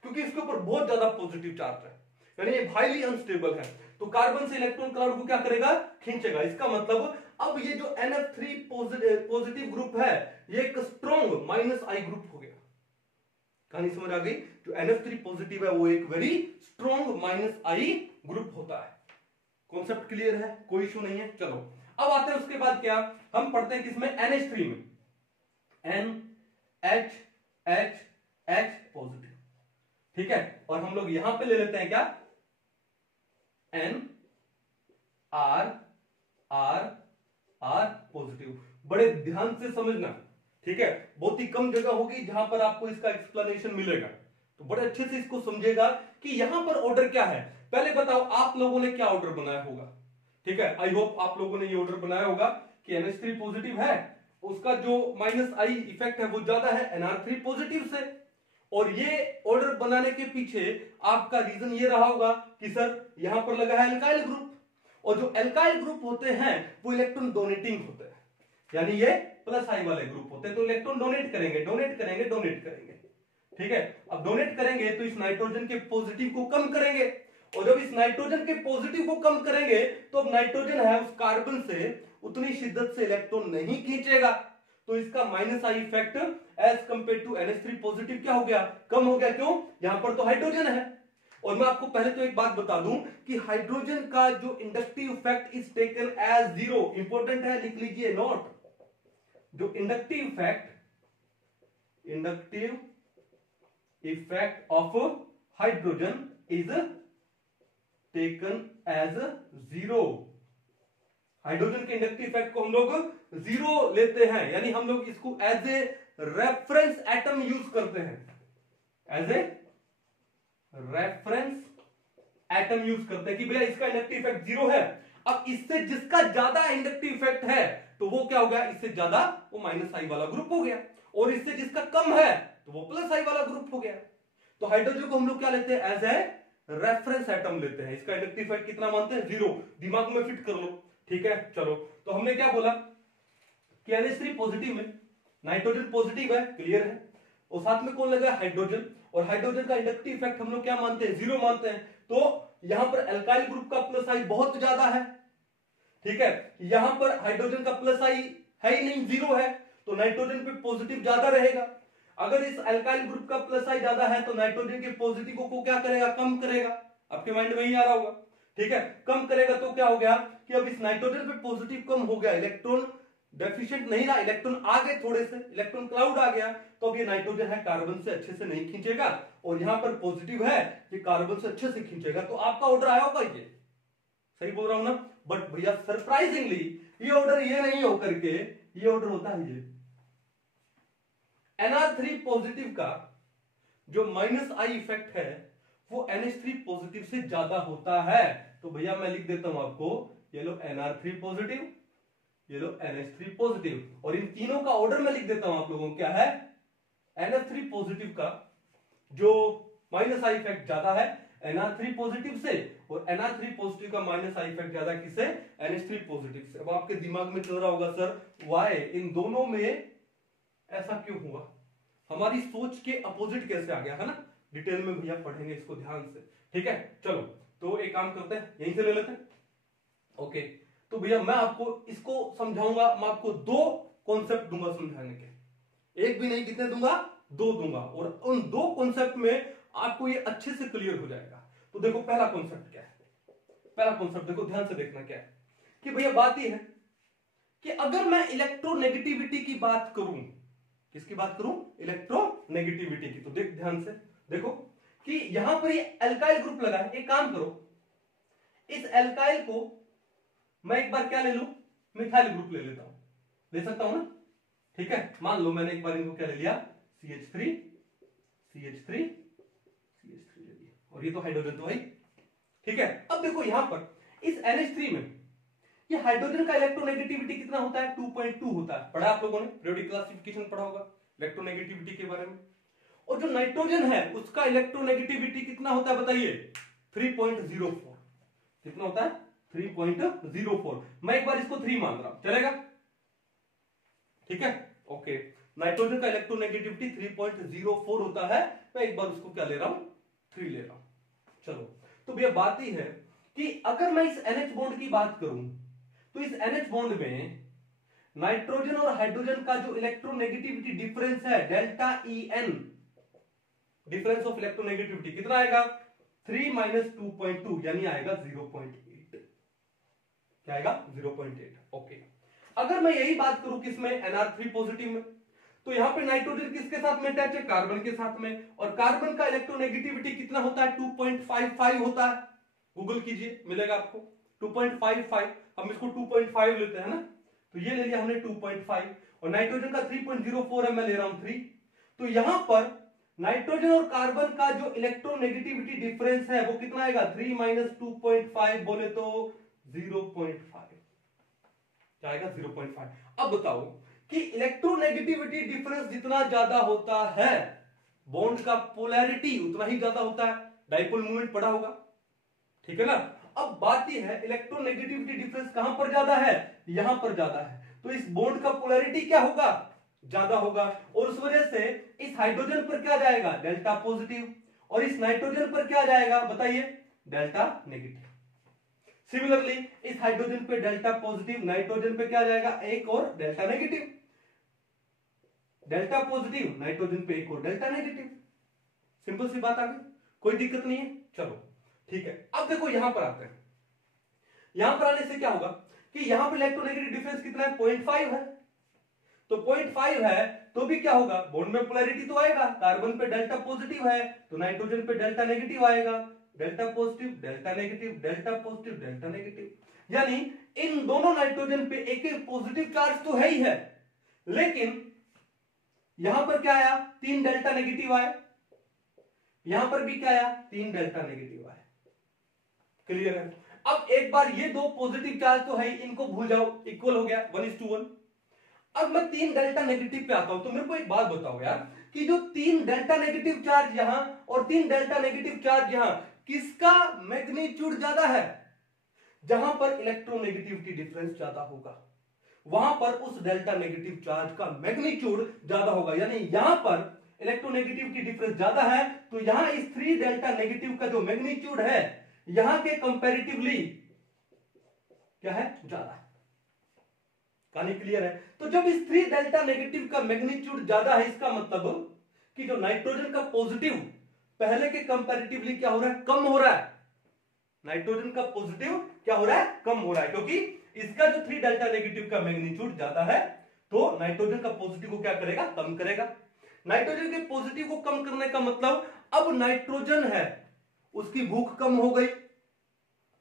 क्योंकि इसके ऊपर बहुत ज्यादा पॉजिटिव चार्ज है, यानी ये हाईली अनस्टेबल है। तो कार्बन से इलेक्ट्रॉन क्लाउड को क्या करेगा, खींचेगा। इसका मतलब अब ये जो NF3 पॉजिटिव ग्रुप है ये एक स्ट्रॉन्ग -I ग्रुप हो गया। कहानी समझ आ गई? जो NF3 पॉजिटिव है वो एक वेरी स्ट्रॉन्ग -I ग्रुप होता है। कॉन्सेप्ट क्लियर है, कोई इशू नहीं है। चलो अब आते हैं उसके बाद क्या, हम पढ़ते हैं किसमें, NH3 में, NH पॉजिटिव, ठीक है। और हम लोग यहां पे ले लेते हैं क्या, NR पॉजिटिव। बड़े ध्यान से समझना, ठीक है। बहुत ही कम जगह होगी जहां पर आपको इसका एक्सप्लेनेशन मिलेगा, तो बड़े अच्छे से इसको समझेगा कि यहां पर ऑर्डर क्या है। पहले बताओ आप लोगों ने क्या ऑर्डर बनाया होगा, ठीक है। आई होप आप लोगों ने ये ऑर्डर बनाया होगा कि NH3 पॉजिटिव है, उसका जो -I इफेक्ट है वो ज्यादा है NR3 पॉजिटिव से। और ये ऑर्डर बनाने के पीछे आपका रीजन ये रहा होगा कि सर यहां पर लगा है एल्काइल ग्रुप, और जो एल्काइल ग्रुप होते हैं वो इलेक्ट्रॉन डोनेटिंग होते हैं, यानी ये +I वाले ग्रुप होते हैं, तो इलेक्ट्रॉन डोनेट करेंगे, ठीक है। अब डोनेट करेंगे तो इस नाइट्रोजन के पॉजिटिव को कम करेंगे, और जब इस नाइट्रोजन के पॉजिटिव को कम करेंगे तो अब नाइट्रोजन है उस कार्बन से उतनी शिद्दत से इलेक्ट्रॉन नहीं खींचेगा, तो इसका -I effect as compare to NH3 positive क्या हो गया, कम हो गया। क्यों, यहां पर तो हाइड्रोजन है। और मैं आपको पहले तो एक बात बता दूं कि हाइड्रोजन का जो inductive effect is taken as 0, important है, लिख लीजिए नोट। जो inductive effect of hydrogen is taken as 0। Hydrogen के इंडक्टिव इफेक्ट को हम लोग 0 लेते हैं, यानी हम लोग इसको as a reference atom use करते हैं, as a reference atom use करते हैं कि भैया इसका इंडक्टिव इफेक्ट 0 है। अब इससे जिसका ज्यादा इंडक्टिव इफेक्ट है तो वो क्या हो गया, इससे ज्यादा वो -I वाला ग्रुप हो गया, और इससे जिसका कम है तो वो +I वाला ग्रुप हो गया। तो हाइड्रोजन को हम लोग क्या लेते हैं, एज ए रेफरेंस एटम लेते हैं। इसका इंडक्टिव इफेक्ट कितना मानते हैं, 0। दिमाग में फिट कर लो, ठीक है। चलो तो हमने क्या बोला कि NH3 पॉजिटिव में नाइट्रोजन पॉजिटिव है, क्लियर है, और साथ में कौन लगा, हाइड्रोजन। और हाइड्रोजन का इंडक्टिव इफेक्ट हम लोग क्या मानते हैं, 0 मानते हैं। तो यहां पर एल्काइल ग्रुप का +I बहुत ज्यादा है, ठीक है। यहां पर हाइड्रोजन का +I है ही नहीं, 0 है, तो नाइट्रोजन पे पॉजिटिव ज्यादा रहेगा। अगर इस एल्काइल ग्रुप का +I ज्यादा है तो नाइट्रोजन के पॉजिटिव को क्या करेगा, कम करेगा। आपके माइंड में ही आ रहा होगा, ठीक है। कम करेगा तो क्या हो गया कि अब इस नाइट्रोजन पे पॉजिटिव कम हो गया, इलेक्ट्रॉन डेफिशिएंट नहीं रहा, इलेक्ट्रॉन आ गए थोड़े से, इलेक्ट्रॉन क्लाउड आ गया, तो अब ये नाइट्रोजन है कार्बन से अच्छे से नहीं खींचेगा, और यहां पर पॉजिटिव है ये कार्बन से अच्छे से खींचेगा। तो आपका ऑर्डर आया होगा, ये सही बोल रहा हूं ना। बट भैया सरप्राइजिंगली ये ऑर्डर ये नहीं होकर के, ये ऑर्डर होता है ये NR3 पॉजिटिव का जो -I इफेक्ट है वो NH3 पॉजिटिव से ज्यादा होता है। तो भैया मैं लिख देता हूं आपको, ये लो NR3 पॉजिटिव, ये लो NH3 पॉजिटिव, और इन तीनों का ऑर्डर मैं लिख देता हूं आप लोगों को, क्या है, NF3 पॉजिटिव का जो -I इफेक्ट ज्यादा है NR3 पॉजिटिव से, और NR3 पॉजिटिव का -I इफेक्ट ज्यादा किससे, NH3 पॉजिटिव से। अब आपके दिमाग में चल रहा होगा सर वाई, इन दोनों में ऐसा क्यों हुआ, हमारी सोच के अपोजिट कैसे आ गया, है ना। डिटेल में भैया पढ़ेंगे इसको ध्यान से, ठीक है। चलो तो एक काम करते हैं, यहीं से ले लेते हैं, ओके। तो भैया मैं आपको इसको समझाऊंगा, मैं आपको 2 कॉन्सेप्ट दूंगा समझाने के, एक भी नहीं, कितने दूंगा, 2 दूंगा, और उन 2 कॉन्सेप्ट में आपको ये अच्छे से क्लियर हो जाएगा। तो देखो पहला कॉन्सेप्ट क्या है, पहला कॉन्सेप्ट देखो ध्यान से देखना क्या है कि भैया बात ये है कि अगर मैं इलेक्ट्रोनेगेटिविटी की बात करूं, किसकी बात करूं, इलेक्ट्रोनेगेटिविटी की, तो देख ध्यान से देखो कि यहां पर ये एल्काइल ग्रुप लगा है। एक काम करो, इस एल्काइल को मैं एक बार क्या ले लूं, मिथाइल ग्रुप ले लेता हूं, ले सकता हूं ना, ठीक है। मान लो मैंने एक बार इनको क्या ले लिया, CH3 ले लिया, और ये तो हाइड्रोजन तो है, ठीक है। अब देखो यहां पर इस NH3 में ये हाइड्रोजन का इलेक्ट्रोनेगेटिविटी कितना होता है, 2.2 होता है, पढ़ा आप लोगों ने, पीरियोडिक क्लासिफिकेशन पढ़ा होगा इलेक्ट्रोनेगेटिविटी के बारे में। और जो नाइट्रोजन है उसका इलेक्ट्रोनेगेटिविटी कितना होता है बताइए, 3.04। कितना होता है, 3.04। मैं एक बार इसको 3 मान रहा हूं, चलेगा, ठीक है, ओके। नाइट्रोजन का इलेक्ट्रोनेगेटिविटी 3.04 होता है, मैं एक बार उसको क्या ले रहा हूं, 3 ले रहा हूं। चलो तो भैया बात ही है कि अगर मैं इस NH बॉन्ड की बात करूं तो इस NH बॉन्ड में नाइट्रोजन और हाइड्रोजन का जो इलेक्ट्रोनेगेटिविटी डिफरेंस है delta EN, difference of electronegativity कितना आएगा 3 माइनस 2.2 यानी आएगा 0.8। क्या आएगा 0.8। ओके, अगर मैं यही बात करूं किसमें NR3 पॉजिटिव में, तो यहां पे नाइट्रोजन किसके साथ में अटैच है कार्बन के साथ में, और कार्बन का इलेक्ट्रोनेगेटिविटी कितना होता है 2.55 होता है। गूगल कीजिए मिलेगा आपको 2.55। हम इसको 2.5 लेते हैं ना, तो ये ले लिया हमने 2.5 और नाइट्रोजन का 3.04 है, मैं ले रहा हूं 3। तो यहां पर नाइट्रोजन और कार्बन का जो इलेक्ट्रोनेगेटिविटी डिफरेंस है वो कितना आएगा 3 माइनस 2.5 बोले तो 0.5। क्या आएगा 0.5। अब बताओ कि इलेक्ट्रोनेगेटिविटी डिफरेंस जितना ज्यादा होता है बॉन्ड का पोलैरिटी उतना ही ज्यादा होता है। डाइपोल मूवमेंट पढ़ा होगा, ठीक है ना। अब बात यह है इलेक्ट्रोनेगेटिविटी डिफरेंस कहां पर ज्यादा है, यहां पर ज्यादा है, तो इस बॉन्ड का पोलैरिटी क्या होगा ज्यादा होगा, और उस वजह से इस हाइड्रोजन पर क्या जाएगा डेल्टा पॉजिटिव, और इस नाइट्रोजन पर क्या जाएगा बताइए डेल्टा नेगेटिव। सिमिलरली इस हाइड्रोजन पे डेल्टा पॉजिटिव, नाइट्रोजन पे क्या जाएगा एक और delta negative, delta positive nitrogen पे एक और डेल्टा नेगेटिव। सिंपल सी बात आ गई, कोई दिक्कत नहीं है। चलो ठीक है, अब देखो यहां पर आते हैं। यहां पर आने से क्या होगा कि यहां पर इलेक्ट्रोनेगेटिव डिफरेंस कितना है 0.5 है, तो 0.5 है तो भी क्या होगा बॉन्ड में पोलैरिटी तो आएगा, कार्बन पे डेल्टा पॉजिटिव है तो नाइट्रोजन पे डेल्टा नेगेटिव आएगा, delta positive delta negative delta positive delta negative, यानी इन दोनों नाइट्रोजन पे एक एक पॉजिटिव चार्ज तो है ही है, लेकिन यहां पर क्या आया 3 डेल्टा नेगेटिव आए, यहां पर भी क्या आया 3 डेल्टा नेगेटिव आए। क्लियर है। अब एक बार ये दो पॉजिटिव चार्ज तो है, इनको भूल जाओ, इक्वल हो गया 1:1। अब मैं 3 डेल्टा नेगेटिव पे आता हूं, तो मेरे को एक बात बताओ यार कि जो 3 डेल्टा नेगेटिव चार्ज यहां और 3 डेल्टा नेगेटिव चार्ज यहां, किसका मैग्नीट्यूड ज्यादा है, जहां पर इलेक्ट्रोनेगेटिविटी डिफरेंस ज्यादा होगा वहां पर उस डेल्टा नेगेटिव चार्ज का मैग्नीट्यूड ज्यादा होगा, यानी यहां पर इलेक्ट्रोनेगेटिविटी डिफरेंस ज्यादा है तो यहां इस 3 डेल्टा नेगेटिव का जो मैग्नीट्यूड है यहां के कंपैरेटिवली क्या है ज्यादा है। कहानी क्लियर है। तो जब इस 3 डेल्टा नेगेटिव का मैग्नीट्यूड ज्यादा है इसका मतलब कि जो नाइट्रोजन का पॉजिटिव पहले के कंपैरेटिवली क्या हो रहा है कम हो रहा है, नाइट्रोजन का पॉजिटिव क्या हो रहा है कम हो रहा है, क्योंकि इसका जो 3 डेल्टा नेगेटिव का मैग्नीट्यूड ज्यादा है तो नाइट्रोजन का पॉजिटिव को क्या करेगा कम करेगा। नाइट्रोजन के पॉजिटिव को कम करने का मतलब अब नाइट्रोजन है उसकी भूख कम हो गई,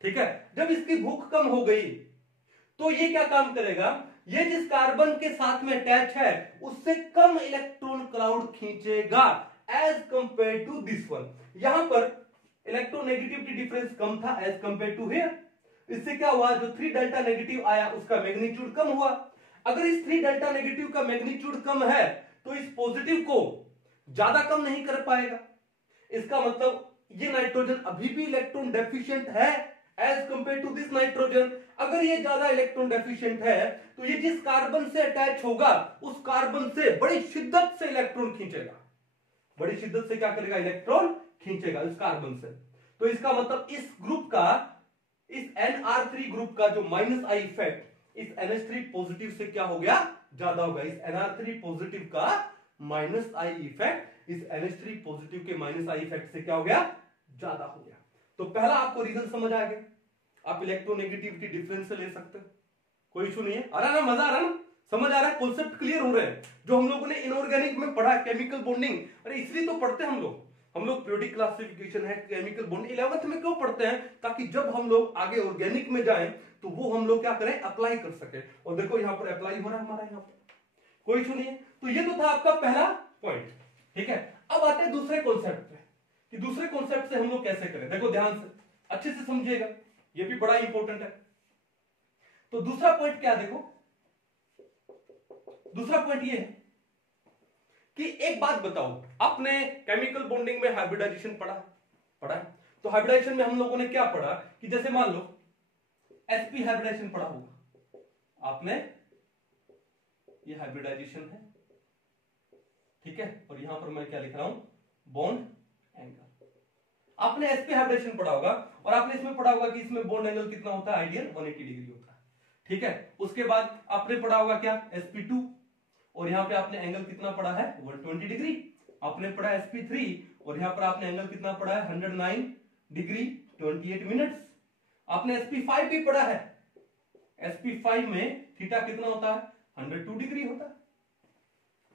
ठीक है। जब इसकी भूख कम हो गई तो ये क्या काम करेगा, ये जिस कार्बन के साथ में अटैच है उससे कम इलेक्ट्रॉन क्लाउड खींचेगा as compare to this one. यहां पर इलेक्ट्रोनेगेटिविटी डिफरेंस कम था एज कंपेयर टू हियर, इससे क्या हुआ जो 3 डेल्टा नेगेटिव आया उसका मैग्नीट्यूड कम हुआ। अगर इस 3 डेल्टा नेगेटिव का मैग्नीट्यूड कम है तो इस पॉजिटिव को ज्यादा कम नहीं कर पाएगा, इसका मतलब ये नाइट्रोजन अभी भी इलेक्ट्रॉन डेफिशिएंट है as compare to this nitrogen. अगर ये ज्यादा इलेक्ट्रॉन डेफिशिएंट है तो ये जिस कार्बन से अटैच होगा उस कार्बन से बड़ी शिद्दत से इलेक्ट्रॉन खींचेगा, बड़ी शिद्दत से क्या करेगा इलेक्ट्रॉन खींचेगा इस कार्बन से। तो इसका मतलब इस ग्रुप का इस NR3 ग्रुप का जो माइनस आई इफेक्ट इस NH3 पॉजिटिव से क्या हो गया ज्यादा होगा, इस NR3 पॉजिटिव का माइनस आई इफेक्ट इस NH3 पॉजिटिव के माइनस आई इफेक्ट से क्या हो गया ज्यादा हो गया। तो पहला आपको रीजन समझ आ गया, आप इलेक्ट्रोनेगेटिविटी डिफरेंस से ले सकते हो, कोई इशू नहीं है। आ रहा ना मजा आ रहा ना, समझ आ रहा है, कॉन्सेप्ट क्लियर हो रहे हैं। जो हम लोगों ने इनऑर्गेनिक में पढ़ा केमिकल बॉन्डिंग, अरे इसलिए तो पढ़ते हैं हम लोग पीरियोडिक क्लासिफिकेशन है केमिकल बॉन्ड 11th में क्यों पढ़ते हैं, ताकि जब हम लोग आगे ऑर्गेनिक में जाएं तो वो हम लोग क्या करें अप्लाई कर सके। और देखो यहां पर अप्लाई हो रहा है हमारा, यहां पर कोई इशू नहीं है। तो ये तो था आपका पहला पॉइंट, ठीक है। अब आते हैं दूसरे कॉन्सेप्ट पे कि दूसरे कॉन्सेप्ट से हम लोग कैसे करें। देखो ध्यान से अच्छे से समझिएगा, ये भी बड़ा इंपॉर्टेंट है। तो दूसरा पॉइंट क्या, देखो दूसरा पॉइंट ये है कि एक बात बताओ, आपने केमिकल बॉन्डिंग में हाइब्रिडाइजेशन पढ़ा है। तो हाइब्रिडाइजेशन में हम लोगों ने क्या पढ़ा कि जैसे मान लो sp हाइब्रिडाइजेशन पढ़ा होगा आपने, ये हाइब्रिडाइजेशन है, ठीक है। और यहां पर मैं क्या लिख रहा हूं बॉन्ड एंगल। आपने sp हाइब्रिडेशन पढ़ा होगा और आपने इसमें पढ़ा होगा कि इसमें बॉन्ड एंगल कितना होता है, आइडियल 180 डिग्री होता है। ठीक है, उसके बाद आपने पढ़ा होगा क्या, sp2, और यहां पे आपने एंगल कितना पढ़ा है, 120 डिग्री। आपने पढ़ा sp3 और यहां पर आपने एंगल कितना पढ़ा है, 109 डिग्री 28 मिनट्स। आपने sp5 भी पढ़ा है, sp5 में थीटा कितना होता है, 102 डिग्री होता है।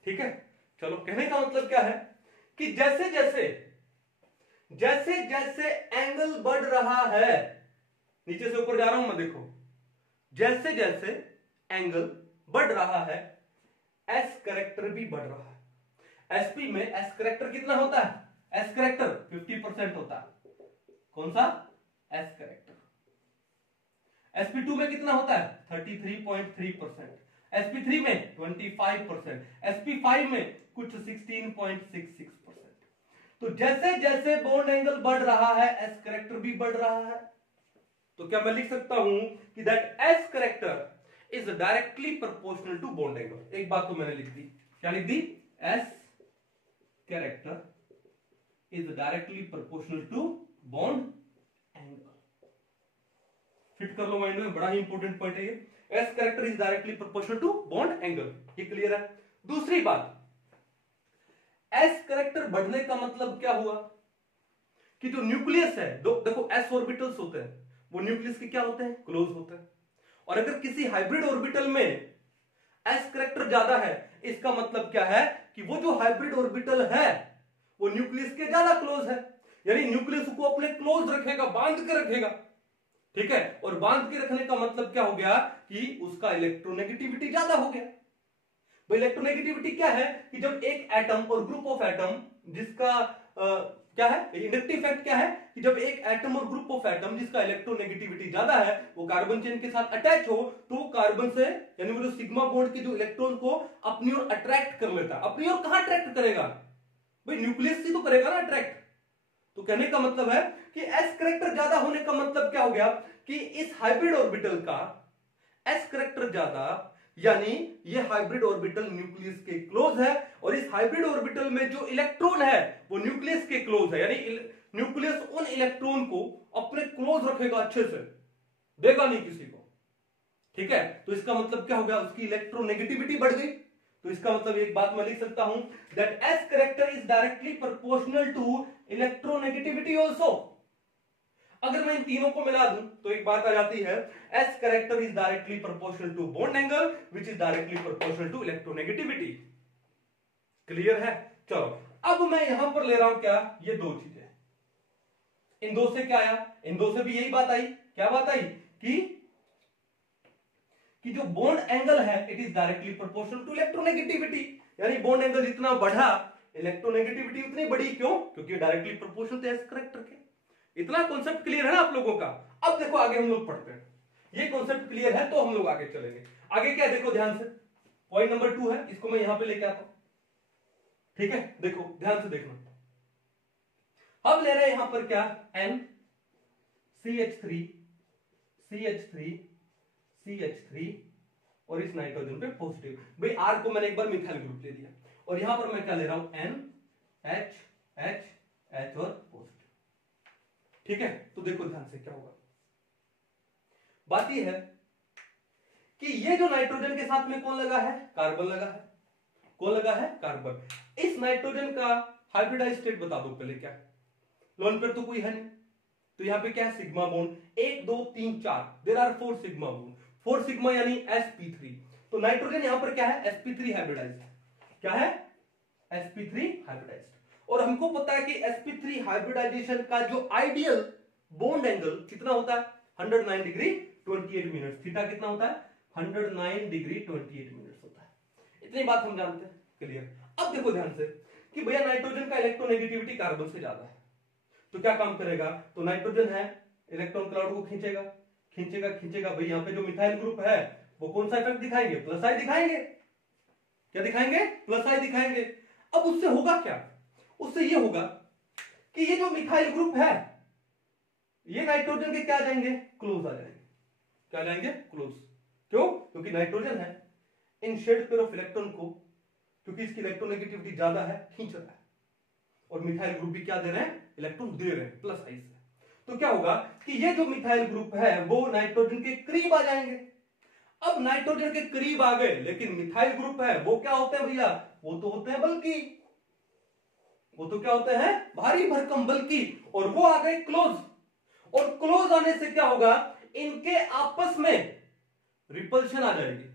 ठीक है, चलो कहने का मतलब क्या है कि जैसे जैसे जैसे जैसे एंगल बढ़ रहा है, नीचे से ऊपर जा रहा हूं मैं, देखो जैसे जैसे एंगल बढ़ रहा है एस करेक्टर भी बढ़ रहा है। एसपी में एस करेक्टर कितना होता है, एस करेक्टर 50% होता है। कौन सा, एस करेक्टर। sp2 में कितना होता है, 33.3%, sp3 में 25%, sp5 में कुछ 16.66%। तो जैसे जैसे बॉन्ड एंगल बढ़ रहा है एस करेक्टर भी बढ़ रहा है। तो क्या मैं लिख सकता हूं कि that S character is directly proportional to bond angle. एक बात तो मैंने लिख दी, क्या लिख दी, S character is directly proportional to bond angle. Fit कर लो माइंड में, बड़ा ही इंपॉर्टेंट पॉइंट है ये, s character is directly proportional to bond angle. ये क्लियर है। दूसरी बात, एस कैरेक्टर बढ़ने का मतलब क्या हुआ कि जो न्यूक्लियस है, देखो एस ऑर्बिटल्स होते हैं, वो न्यूक्लियस के क्या होते हैं, क्लोज होते हैं। और अगर किसी हाइब्रिड ऑर्बिटल में एस कैरेक्टर ज्यादा है, इसका मतलब क्या है कि वो जो हाइब्रिड ऑर्बिटल है वो न्यूक्लियस के ज्यादा क्लोज है, यानी न्यूक्लियस को अपने क्लोज रखेगा, बांध के रखेगा। ठीक है, और बांध के रखने का मतलब क्या हो गया कि उसका इलेक्ट्रोनेगेटिविटी ज्यादा हो गया। तो इलेक्ट्रोनेगेटिविटी क्या है कि जब एक एटम और ग्रुप ऑफ एटम जिसका क्या है, इंडक्टिव इफेक्ट क्या है कि जब एक एटम और ग्रुप ऑफ एटम जिसका इलेक्ट्रोनेगेटिविटी ज्यादा है वो कार्बन चेन के साथ अटैच हो, तो वो कार्बन से यानी वो जो सिग्मा बॉन्ड के जो इलेक्ट्रॉन को अपनी ओर अट्रैक्ट कर लेता है। अपनी ओर कहां अट्रैक्ट करेगा भाई, न्यूक्लियस से तो करेगा ना अट्रैक्ट। तो कहने का मतलब है कि एस करेक्टर ज्यादा होने का मतलब क्या हो गया कि इस हाइब्रिड ऑर्बिटल का एस करेक्टर ज्यादा, यानी ये हाइब्रिड ऑर्बिटल न्यूक्लियस के क्लोज है, और इस हाइब्रिड ऑर्बिटल में जो इलेक्ट्रॉन है वो न्यूक्लियस के क्लोज है, यानी न्यूक्लियस उन इलेक्ट्रॉन को अपने क्लोज रखेगा, अच्छे से देगा नहीं किसी को। ठीक है, तो इसका मतलब क्या हो गया, उसकी इलेक्ट्रोनेगेटिविटी बढ़ गई। तो इसका मतलब एक बात मैं लिख सकता हूं that S character is directly proportional to electronegativity also. अगर मैं इन तीनों को मिला दूं तो एक बात आ जाती है, s character is directly proportional to bond angle which is directly proportional to electronegativity. Clear है। चलो अब मैं यहां पर ले रहा हूं क्या, ये दो चीजें, इन दो से क्या आया, इन दो से भी यही बात आई। क्या बात आई कि जो बॉन्ड एंगल है it is directly proportional to electronegativity, यानी बॉन्ड एंगल जितना बढ़ा इलेक्ट्रोनेगेटिविटी उतनी बढ़ी। क्यों, क्योंकि directly proportional to s character के। इतना कॉन्सेप्ट क्लियर है ना आप लोगों का। अब देखो आगे हम लोग पढ़ते हैं, ये कॉन्सेप्ट क्लियर है तो हम लोग आगे चलेंगे। आगे क्या है देखो ध्यान से, पॉइंट नंबर 2 है, इसको मैं यहां पे लेके आता हूं। ठीक है, देखो ध्यान से देखना। अब ले रहे हैं यहां पर क्या, N CH3 CH3 CH3 और इस नाइट्रोजन पे पॉजिटिव। भाई R को मैंने एक बार मिथाइल ग्रुप ले दिया, और यहां पर मैं क्या ले रहा हूं, NH और पॉजिटिव। ठीक है, तो देखो ध्यान से क्या होगा। बात यह है कि ये जो नाइट्रोजन के साथ में कौन लगा है, कार्बन लगा है। कौन लगा है, कार्बन। इस नाइट्रोजन का हाइब्रिडाइज स्टेट बता दो पहले क्या है। लोन पेयर तो कोई है नहीं, तो यहां पे क्या है, sigma bond 1 2 3 4, there are 4 sigma bond, 4 sigma यानी sp3। तो नाइट्रोजन यहां पर क्या है, sp3 हाइब्रिडाइज्ड। क्या है, sp3 हाइब्रिडाइज्ड। और हमको पता है कि sp3 हाइब्रिडाइजेशन का जो आइडियल बॉन्ड एंगल कितना होता है, 109 डिग्री 28 मिनट। थीटा कितना होता है, 109 डिग्री 28 मिनट होता है। इतनी बात हम जानते हैं, क्लियर। अब देखो ध्यान से कि भैया नाइट्रोजन का इलेक्ट्रोनेगेटिविटी कार्बन से ज्यादा है, तो क्या काम करेगा, तो नाइट्रोजन है इलेक्ट्रॉन क्लाउड को खींचेगा खींचेगा खींचेगा। भाई यहाँ पे जो मिथाइल ग्रुप है वो कौन सा इफेक्ट दिखाएंगे, प्लस आई दिखाएंगे। क्या दिखाएंगे, प्लस आई दिखाएंगे। अब उससे होगा क्या, उससे ये होगा कि ये जो मिथाइल ग्रुप है ये नाइट्रोजन के क्या आ जाएंगे, क्लोज आ जाएंगे। क्या जाएंगे, क्लोज। क्यों, क्योंकि नाइट्रोजन है इन शेड पेयर ऑफ इलेक्ट्रॉन को, क्योंकि इसकी इलेक्ट्रोनेगेटिविटी ज्यादा है, खींच रहा है। और मिथाइल ग्रुप भी क्या दे रहे हैं, इलेक्ट्रॉन दे रहे हैं प्लस आई से। तो क्या होगा कि ये जो मिथाइल ग्रुप है वो नाइट्रोजन के करीब आ जाएंगे। अब नाइट्रोजन के करीब आ गए, लेकिन मिथाइल ग्रुप है वो क्या होते हैं भैया, वो तो होते हैं बल्कि, वो तो क्या होते हैं, भारी भरकम बल्कि, और वो आ गए क्लोज। और क्लोज आने से क्या होगा, इनके आपस में रिपल्शन आ जाएगी।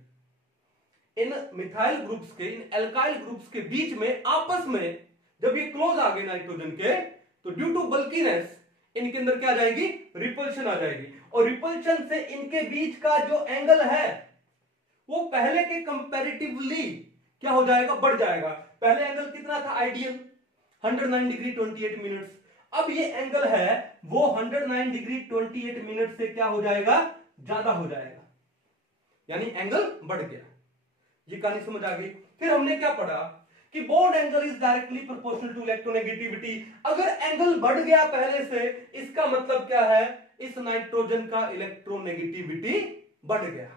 इन मिथाइल ग्रुप्स के, इन एल्काइल ग्रुप्स के बीच में आपस में जब ये क्लोज आ गए नाइट्रोजन के, तो ड्यू टू बल्कीनेस इनके अंदर क्या आ जाएगी, रिपल्शन आ जाएगी। और रिपल्शन से इनके बीच का जो एंगल है वो पहले के कंपैरेटिवली क्या हो जाएगा, बढ़ जाएगा। पहले एंगल कितना था आइडियल, 109 डिग्री 28 मिनट्स। अब ये एंगल है वो 109 डिग्री 28 मिनट से क्या हो जाएगा, ज्यादा हो जाएगा, यानी एंगल बढ़ गया। ये कहानी समझ आ गई। फिर हमने क्या पढ़ा कि bond angle is directly proportional to electronegativity. अगर एंगल बढ़ गया पहले से, इसका मतलब क्या है, इस नाइट्रोजन का इलेक्ट्रोनेगेटिविटी बढ़ गया।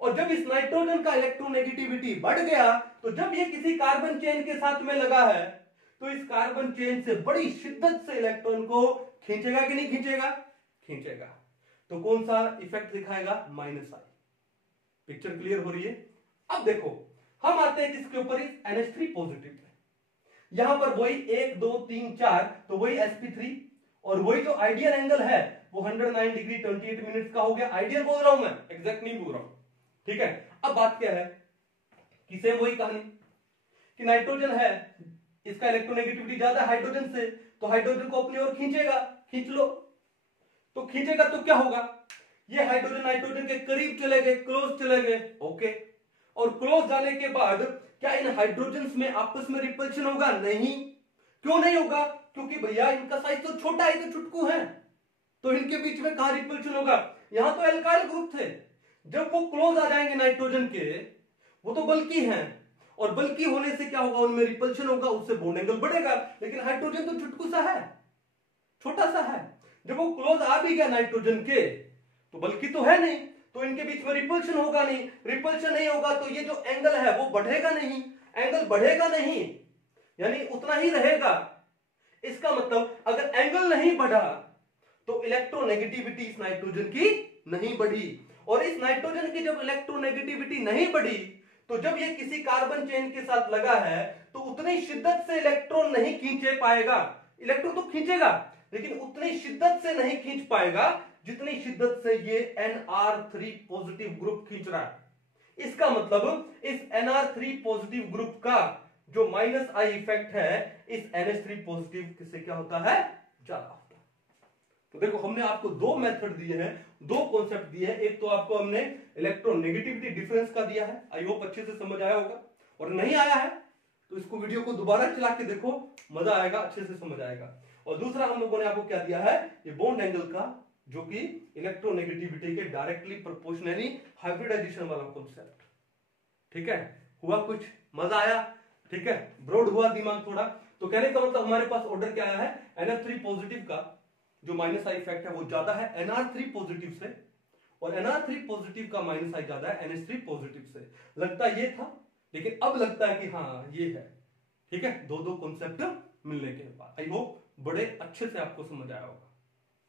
और जब इस नाइट्रोजन का इलेक्ट्रोनेगेटिविटी बढ़ गया, तो जब ये किसी कार्बन चेन के साथ में लगा है, तो इस कार्बन चेन से बड़ी शिद्दत से इलेक्ट्रॉन को खींचेगा कि नहीं खींचेगा, खींचेगा। तो कौन सा इफेक्ट दिखाएगा, माइनस आई। पिक्चर क्लियर हो रही है। अब देखो हम आते हैं किसके ऊपर, इस NH3 पॉजिटिव पे। यहां पर वही 1 2 3 4, तो वही sp3, और वही जो आइडियल एंगल है वो 109 डिग्री 28 मिनट्स का हो गया। आइडियल बोल रहा हूं मैं, एग्जैक्ट नहीं बोल रहा हूं, ठीक है। अब बात क्या है कि सेम वही कहानी कि नाइट्रोजन है, इसका इलेक्ट्रोनेगेटिविटी ज्यादा है हाइड्रोजन से, तो हाइड्रोजन को अपनी ओर खींचेगा, खींच लो। तो खींचेगा तो क्या होगा, ये हाइड्रोजन नाइट्रोजन के करीब चले गए, क्लोज चले गए, ओके। और क्लोज जाने के बाद क्या इन हाइड्रोजन्स में आपस में रिपल्शन होगा, नहीं। क्यों नहीं होगा, क्योंकि भैया इनका साइज तो छोटा है, तो चुटकू है, तो इनके बीच में कहां रिपल्शन होगा, यहां तो एल्काइल ग्रुप थे। जब वो क्लोज आ जाएंगे नाइट्रोजन के, वो तो बल्कि हैं, और बल्कि होने से क्या होगा, उनमें रिपल्शन होगा, उससे बॉन्ड एंगल बढ़ेगा। लेकिन हाइड्रोजन तो चुटकू सा है, छोटा सा है। जब वो क्लोज आ भी गया नाइट्रोजन के, तो बल्कि तो है नहीं, तो इनके बीच में रिपल्शन होगा नहीं। रिपल्शन नहीं होगा तो ये जो एंगल है वो बढ़ेगा नहीं, एंगल बढ़ेगा नहीं, यानी उतना ही रहेगा। इसका मतलब अगर एंगल नहीं बढ़ा तो इलेक्ट्रोनेगेटिविटी इस नाइट्रोजन की नहीं बढ़ी, और इस नाइट्रोजन की जब इलेक्ट्रोनेगेटिविटी नहीं बढ़ी, तो जब ये किसी कार्बन चेन के साथ लगा है तो उतनी शिद्दत से इलेक्ट्रॉन नहीं खींचे पाएगा। इलेक्ट्रॉन तो खींचेगा, लेकिन उतनी शिद्दत से नहीं खींच पाएगा जितनी शिद्दत से ये NR3 पॉजिटिव ग्रुप खींच रहा है। इसका मतलब इस NR3 पॉजिटिव ग्रुप का जो माइनस आई इफेक्ट है, इस NH3 पॉजिटिव से क्या होता है, ज्यादा होता है। तो देखो हमने आपको दो मेथड दिए हैं, दो कॉन्सेप्ट दिए हैं। एक तो आपको हमने इलेक्ट्रोनेगेटिविटी डिफरेंस का दिया है, आई होप अच्छे से समझ आया होगा। और नहीं आया है तो इसको वीडियो को दोबारा चला के देखो, मजा आएगा, अच्छे से समझ आएगा। और दूसरा हम लोगों ने आपको क्या दिया है, ये बॉन्ड एंगल का, जो कि इलेक्ट्रोनेगेटिविटी के डायरेक्टली प्रोपोर्शनली हाइब्रिडाइजेशन वाला कॉन्सेप्ट। ठीक है, हुआ कुछ, मजा आया, ठीक है, ब्रॉड हुआ दिमाग थोड़ा। तो कहने का मतलब हमारे पास ऑर्डर क्या आया है, NH3 पॉजिटिव का जो माइनस आई इफेक्ट है वो ज्यादा है NR3 पॉजिटिव से, और NR3 पॉजिटिव का माइनस आई ज्यादा है NH3 पॉजिटिव से। लगता ये था, लेकिन अब लगता है कि हाँ ये है। ठीक है, दो दो कॉन्सेप्ट मिलने के बाद आई होप बड़े अच्छे से आपको समझ आया होगा।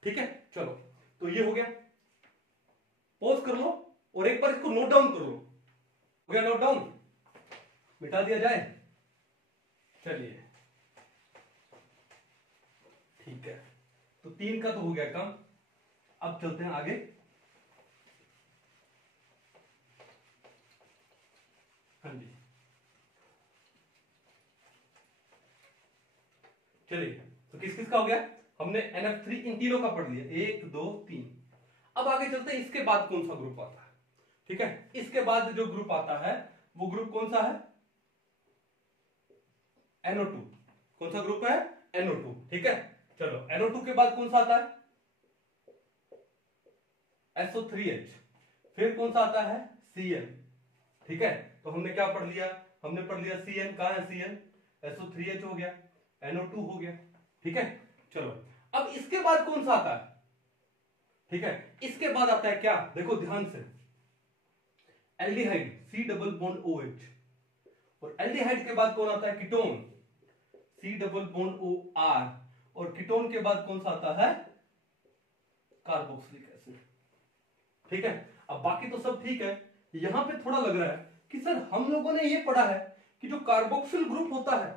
ठीक है, चलो तो ये हो गया, पॉज कर लो और एक बार इसको नोट डाउन कर लो। हो गया नोट डाउन, मिटा दिया जाए, चलिए ठीक है। तो 3 का तो हो गया काम, अब चलते हैं आगे। हाँ जी, चलिए तो किस किस का हो गया, हमने NF3 इन तीनों का पढ़ लिया, 1 2 3। अब आगे चलते हैं, इसके बाद कौन सा ग्रुप आता है। ठीक है, इसके बाद जो ग्रुप आता है वो ग्रुप कौन सा है, NO2। कौन सा ग्रुप है, NO2। ठीक है, चलो NO2 के बाद कौन सा आता है, SO3H। फिर कौन सा आता है, Cl। ठीक है, तो हमने क्या पढ़ लिया, हमने पढ़ लिया Cn, कहां है Cn, SO3H हो गया, NO2 हो गया। ठीक है, चलो अब इसके बाद कौन सा आता है। ठीक है, इसके बाद आता है क्या, देखो ध्यान से, aldehyde, C double bond OH। और एल्डिहाइड के बाद कौन आता है, ketone, C double bond O R, और कीटोन के बाद कौन सा आता है, कार्बोक्सिलिक एसिड। ठीक है, अब बाकी तो सब ठीक है। यहां पे थोड़ा लग रहा है कि सर हम लोगों ने ये पढ़ा है कि जो कार्बोक्सिल ग्रुप होता है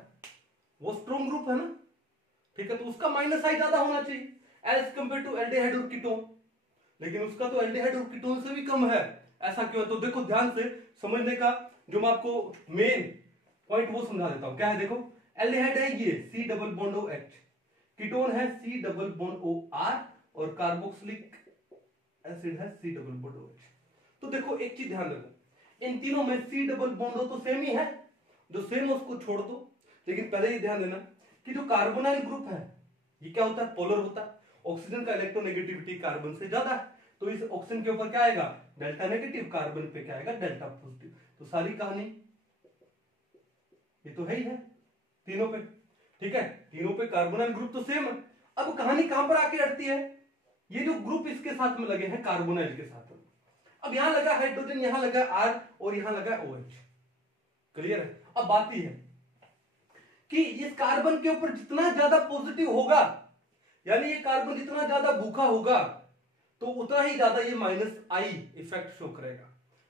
वो स्ट्रॉन्ग ग्रुप है ना, ठीक है, तो उसका माइनस आई ज्यादा होना चाहिए एज कंपेयर टू एल्डिहाइड और कीटोन, लेकिन उसका तो एल्डिहाइड और कीटोन से भी कम है। ऐसा क्यों है? तो देखो ध्यान से समझने का, जो मैं आपको मेन पॉइंट वो समझा देता हूं। क्या है देखो, एल्डिहाइड है ये C double bond OH, ketone है C डबल बॉन्ड OR, और कार्बोक्सिलिक एसिड है C डबल बॉन्ड OH। तो देखो एक चीज ध्यान रखो, इन तीनों में C डबल बॉन्ड O तो सेम ही है, जो सेम है उसको छोड़ दो। लेकिन पहले ये ध्यान देना कि जो कार्बोनाइल ग्रुप है ये क्या होता है, पोलर होता है। ऑक्सीजन का इलेक्ट्रोनेगेटिविटी कार्बन से ज्यादा है, तो इस ऑक्सीजन के ऊपर क्या आएगा, डेल्टा नेगेटिव, कार्बन पे क्या आएगा, डेल्टा पॉजिटिव। तो सारी कहानी ये तो है ही है तीनों पे, ठीक है, तीनों पे कार्बोनाइल ग्रुप तो सेम है। अब कहानी कहां पर आके अड़ती है, ये जो ग्रुप इसके साथ में लगे हैं कार्बोनाइल के साथ में, अब यहां लगा हाइड्रोजन, यहां लगा R और यहां लगा OH, क्लियर है। अब बात यह है कि इस कार्बन के ऊपर जितना ज्यादा पॉजिटिव होगा, यानी ये कार्बन जितना ज्यादा भूखा होगा, तो उतना ही ज्यादा ये माइनस आई इफेक्ट शो करेगा,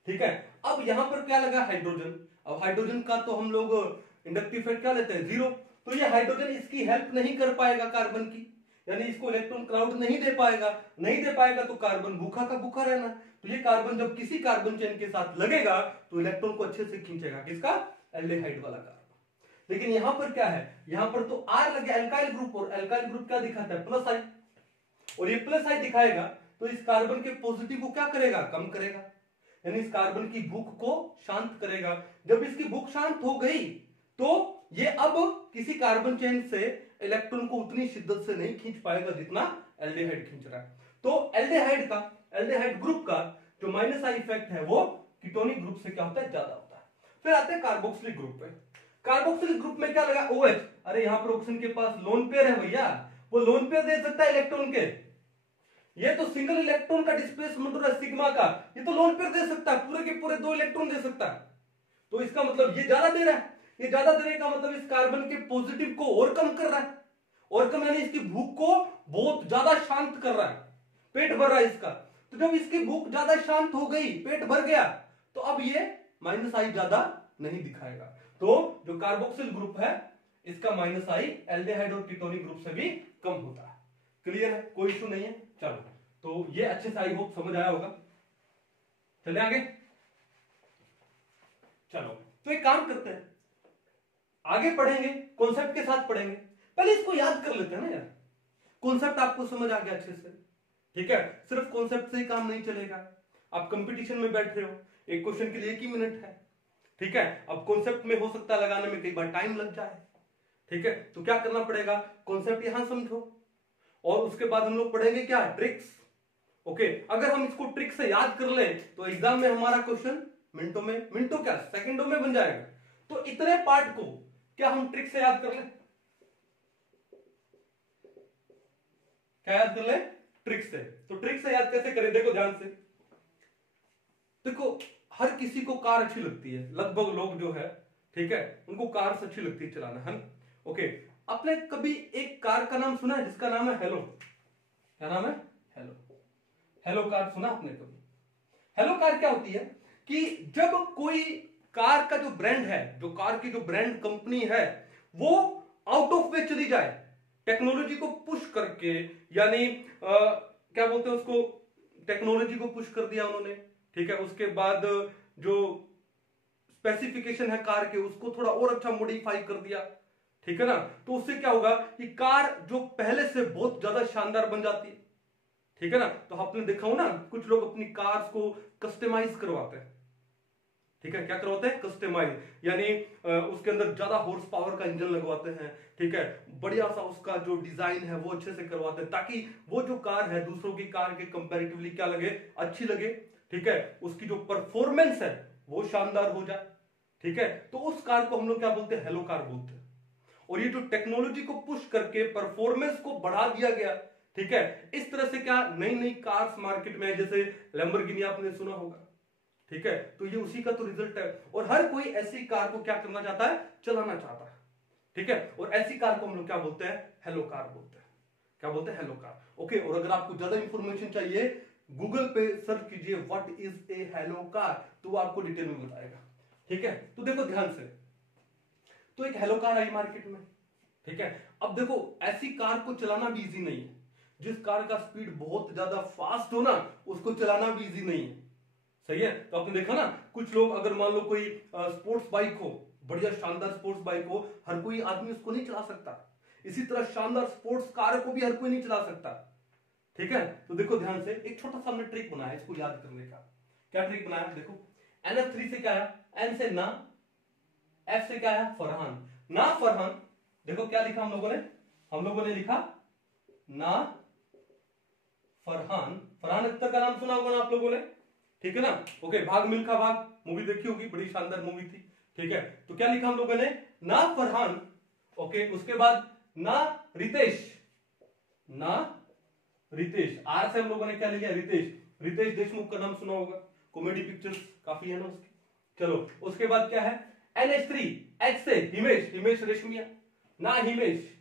ठीक है। अब यहां पर क्या लगा, हाइड्रोजन। अब हाइड्रोजन का तो हम लोग इंडक्टिव इफेक्ट क्या लेते हैं, 0। तो ये हाइड्रोजन इसकी हेल्प नहीं कर पाएगा कार्बन की, यानी इसको इलेक्ट्रॉन क्राउड नहीं दे पाएगा, नहीं दे पाएगा तो कार्बन भूखा का भूखा रहना। तो ये कार्बन जब किसी कार्बन चेन के साथ लगेगा तो इलेक्ट्रॉन को अच्छे से खींचेगा, किसका, एल्डिहाइड वाला कार्बन। लेकिन यहां पर क्या है, यहां पर तो R लगे एल्काइल ग्रुप, और एल्काइल ग्रुप क्या दिखाता है, प्लस आई, और ये प्लस आई दिखाएगा तो इस कार्बन के पॉजिटिव को क्या करेगा, कम करेगा, यानी इस कार्बन की भूख को शांत करेगा। जब इसकी भूख शांत हो गई तो ये अब किसी कार्बन चेन से इलेक्ट्रॉन को उतनी शिद्दत से नहीं खींच पाएगा जितना एल्डिहाइड खींच रहा है। तो एल्डिहाइड ग्रुप का जो माइनस आई इफेक्ट है वो कीटोनिक ग्रुप से क्या होता है, ज्यादा होता है। फिर आते हैं कार्बोक्सिलिक ग्रुप पे। कार्बोक्सिलिक ग्रुप में क्या लगा, OH। अरे यहां पर ऑक्सीजन के पास लोन पेयर है भैया, वो लोन पेयर दे सकता है इलेक्ट्रॉन के, ये तो सिंगल इलेक्ट्रॉन का डिस्प्लेसमेंट हो रहा है सिग्मा का, ये तो लोन पेयर दे सकता है, पूरे के पूरे 2 इलेक्ट्रॉन दे सकता है। तो इसका मतलब ये ज्यादा दे रहा है, ये ज्यादा देने का मतलब इस कार्बन के पॉजिटिव को और कम कर रहा है, और कम यानी इसकी भूख को बहुत ज्यादा शांत कर रहा है, पेट भर रहा है इसका। तो जब इसकी भूख ज्यादा शांत हो गई, पेट भर गया, तो अब ये माइनस आई ज्यादा नहीं दिखाएगा। तो जो कार्बोक्सिल ग्रुप है इसका माइनस आई एल्डिहाइड और कीटोनिक ग्रुप से भी कम होता है। क्लियर है, कोई इशू नहीं है। चलो, तो ये अच्छे से आई होप समझ आया होगा। चले आगे, चलो तो एक काम करते हैं, आगे पढ़ेंगे, कॉन्सेप्ट के साथ पढ़ेंगे। पहले इसको याद कर लेते हैं ना यार, कॉन्सेप्ट आपको समझ आ गया अच्छे से, ठीक है। सिर्फ कॉन्सेप्ट से ही काम नहीं चलेगा, आप कंपटीशन में बैठ रहे हो, एक क्वेश्चन के लिए 1 ही मिनट है, ठीक है। अब कॉन्सेप्ट में हो सकता है लगाने में कई बार टाइम लग जाए, ठीक है। तो क्या करना पड़ेगा, कॉन्सेप्ट यहां समझो, और उसके बाद हम लोग पढ़ेंगे क्या, ट्रिक्स। ओके, अगर हम इसको ट्रिक से याद कर ले तो एग्जाम में हमारा क्वेश्चन मिनटों क्या सेकंडों में बन जाएगा। तो इतने पार्ट को क्या हम ट्रिक से याद कर ले, क्या याद कर ले, ट्रिक से। तो ट्रिक से याद कैसे करें, देखो ध्यान से, देखो हर किसी को कार अच्छी लगती है, लगभग लोग जो है, ठीक है, उनको कार अच्छी लगती है चलाना, है ना। ओके, आपने कभी एक कार का नाम सुना है जिसका नाम है हेलो, क्या नाम है, हेलो। हेलो कार सुना आपने कभी? हेलो कार क्या होती है कि जब कोई कार का जो ब्रांड है, जो कार की जो ब्रांड कंपनी है, वो आउट ऑफ वे चली जाए, टेक्नोलॉजी को पुश करके, यानी क्या बोलते हैं उसको, टेक्नोलॉजी को पुश कर दिया उन्होंने, ठीक है। उसके बाद जो स्पेसिफिकेशन है कार के उसको थोड़ा और अच्छा मॉडिफाई कर दिया, ठीक है ना। तो उससे क्या होगा कि कार जो पहले से बहुत ज्यादा शानदार बन जाती है, ठीक है ना। तो आपने देखा हो ना, कुछ लोग अपनी कार्स को कस्टमाइज करवाते हैं, ठीक है, क्या करवाते हैं, कस्टमाइज, यानी उसके अंदर ज्यादा हॉर्स पावर का इंजन लगवाते हैं, ठीक है, बढ़िया सा उसका जो डिजाइन है वो अच्छे से करवाते हैं, ताकि वो जो कार है दूसरों की कार के कंपैरेटिवली क्या लगे, अच्छी लगे, ठीक है, उसकी जो परफॉर्मेंस है वो शानदार हो जाए, ठीक है। तो उस कार को हम लोग क्या बोलते हैं, हेलो कार बोलते हैं। और ये जो टेक्नोलॉजी को पुश करके परफॉर्मेंस को बढ़ा दिया गया, ठीक है, इस तरह से क्या नई नई कार्स मार्केट में, जैसे लैम्बोर्गिनी आपने सुना होगा, ठीक है, तो ये उसी का तो रिजल्ट है। और हर कोई ऐसी कार को क्या करना चाहता है, चलाना चाहता है, ठीक है। और ऐसी कार को हम लोग क्या बोलते हैं, हेलो कार बोलते हैं। क्या बोलते हैं, हेलो कार। ओके, और अगर आपको ज्यादा इंफॉर्मेशन चाहिए गूगल पे सर्च कीजिए what is a hello car, तो वो आपको डिटेल में बताएगा। ठीक है, तो देखो ध्यान से, तो एक हेलो कार आई मार्केट में, ठीक है। अब देखो ऐसी कार को चलाना भी इजी नहीं है, जिस कार का स्पीड बहुत ज्यादा फास्ट हो ना उसको चलाना भी इजी नहीं है, सही है। तो आपने देखा ना कुछ लोग, अगर मान लो कोई स्पोर्ट्स बाइक हो, बढ़िया शानदार स्पोर्ट्स बाइक हो, हर कोई आदमी उसको नहीं चला सकता। इसी तरह शानदार स्पोर्ट्स कार को भी हर कोई नहीं चला सकता, ठीक है। तो देखो ध्यान से, एक छोटा सा हमने ट्रिक बनाया इसको याद करने का। क्या ट्रिक बनाया, देखो NF3 से क्या है, N से ना, F से क्या है, फरहान। ना फरहान, देखो क्या लिखा हम लोगों ने लिखा ना फरहान। फरहान अख्तर का नाम सुना होगा ना आप लोगों ने, ठीक है ना। ओके, भाग मिल्खा भाग मूवी देखी होगी, बड़ी शानदार मूवी थी, ठीक है। तो क्या लिखा हम लोगों ने, ना फरहान। ओके, उसके बाद ना रितेश, ना रितेश, आर से हम लोगों ने क्या लिया, रितेश। रितेश देशमुख का नाम सुना होगा, कॉमेडी पिक्चर्स काफी है ना उसकी। चलो उसके बाद क्या है, NH3, H से हिमेश, हिमेश रेशमिया, ना हिमेश,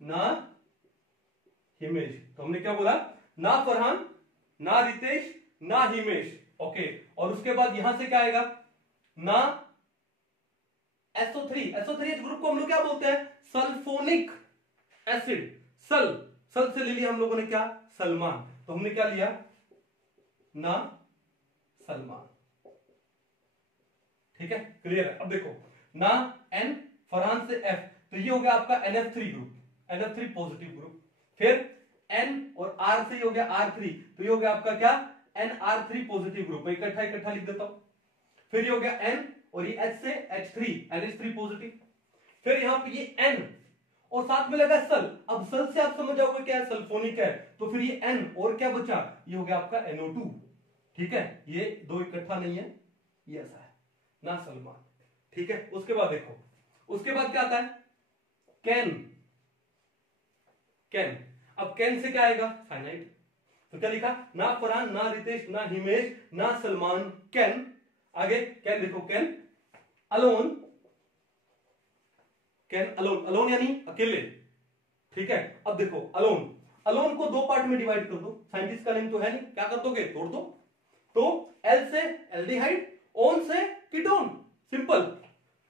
ना हिमेश। तो हमने क्या बोला, ना फरहान, ना रितेश, ना हिमेश। ओके, और उसके बाद यहां से क्या आएगा, ना SO3। SO3 ग्रुप को हम लोग क्या बोलते हैं, सल्फोनिक एसिड। सल से ले लिया हम लोगों ने क्या, सलमान। तो हमने क्या लिया, ना सलमान, ठीक है, क्लियर है। अब देखो ना N, फरहान से F, तो ये हो गया आपका NF3 group, NF3 positive group. फिर N और R से हो गया R3, तो ये हो गया आपका क्या, NR3 पॉजिटिव ग्रुप। इकट्ठा लिख देता हूं। फिर ये हो गया N और ये H से H3, NH3 पॉजिटिव। फिर यहां पे ये N और साथ में लगा सल। अब सल से आप समझ जाओगे क्या है, सल्फोनिक है। तो फिर ये N और क्या बचा, ये हो गया आपका NO2, ठीक है। ये दो इकट्ठा नहीं है, ये ऐसा है, ना सलमान, ठीक है। उसके बाद देखो, उसके बाद क्या आता है, कैन। अब कैन से क्या आएगा, साइनाइड। तो क्या लिखा, ना फरहान, ना रितेश, ना हिमेश, ना सलमान, कैन। आगे कैन देखो, can alone, can alone, alone यानी अकेले, ठीक है। अब देखो अलोन को दो पार्ट में डिवाइड कर दो, साइंटिस्ट का नेम तो है नहीं, क्या कर दोगे, तोड़ दो। तो एल से एल्डिहाइड, ओन से कीटोन, सिंपल।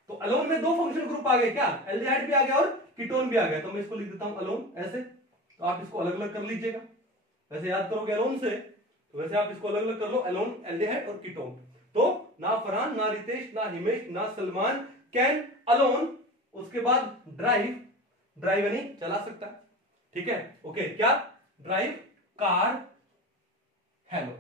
तो अलोन में दो फंक्शनल ग्रुप आ गए क्या, एल्डिहाइड भी आ गया और कीटोन भी आ गया। तो मैं इसको लिख देता हूं अलोन ऐसे, तो आप इसको अलग अलग कर लीजिएगा। वैसे याद करोगे अलोन से, तो वैसे आप इसको अलग अलग कर लो, अलोन, एल्डिहाइड और कीटोन। तो ना फरहान, ना रितेश, ना हिमेश, ना सलमान, कैन अलोन। उसके बाद ड्राइव यानी चला सकता है, ठीक है। ओके, क्या, ड्राइव कार हेलो।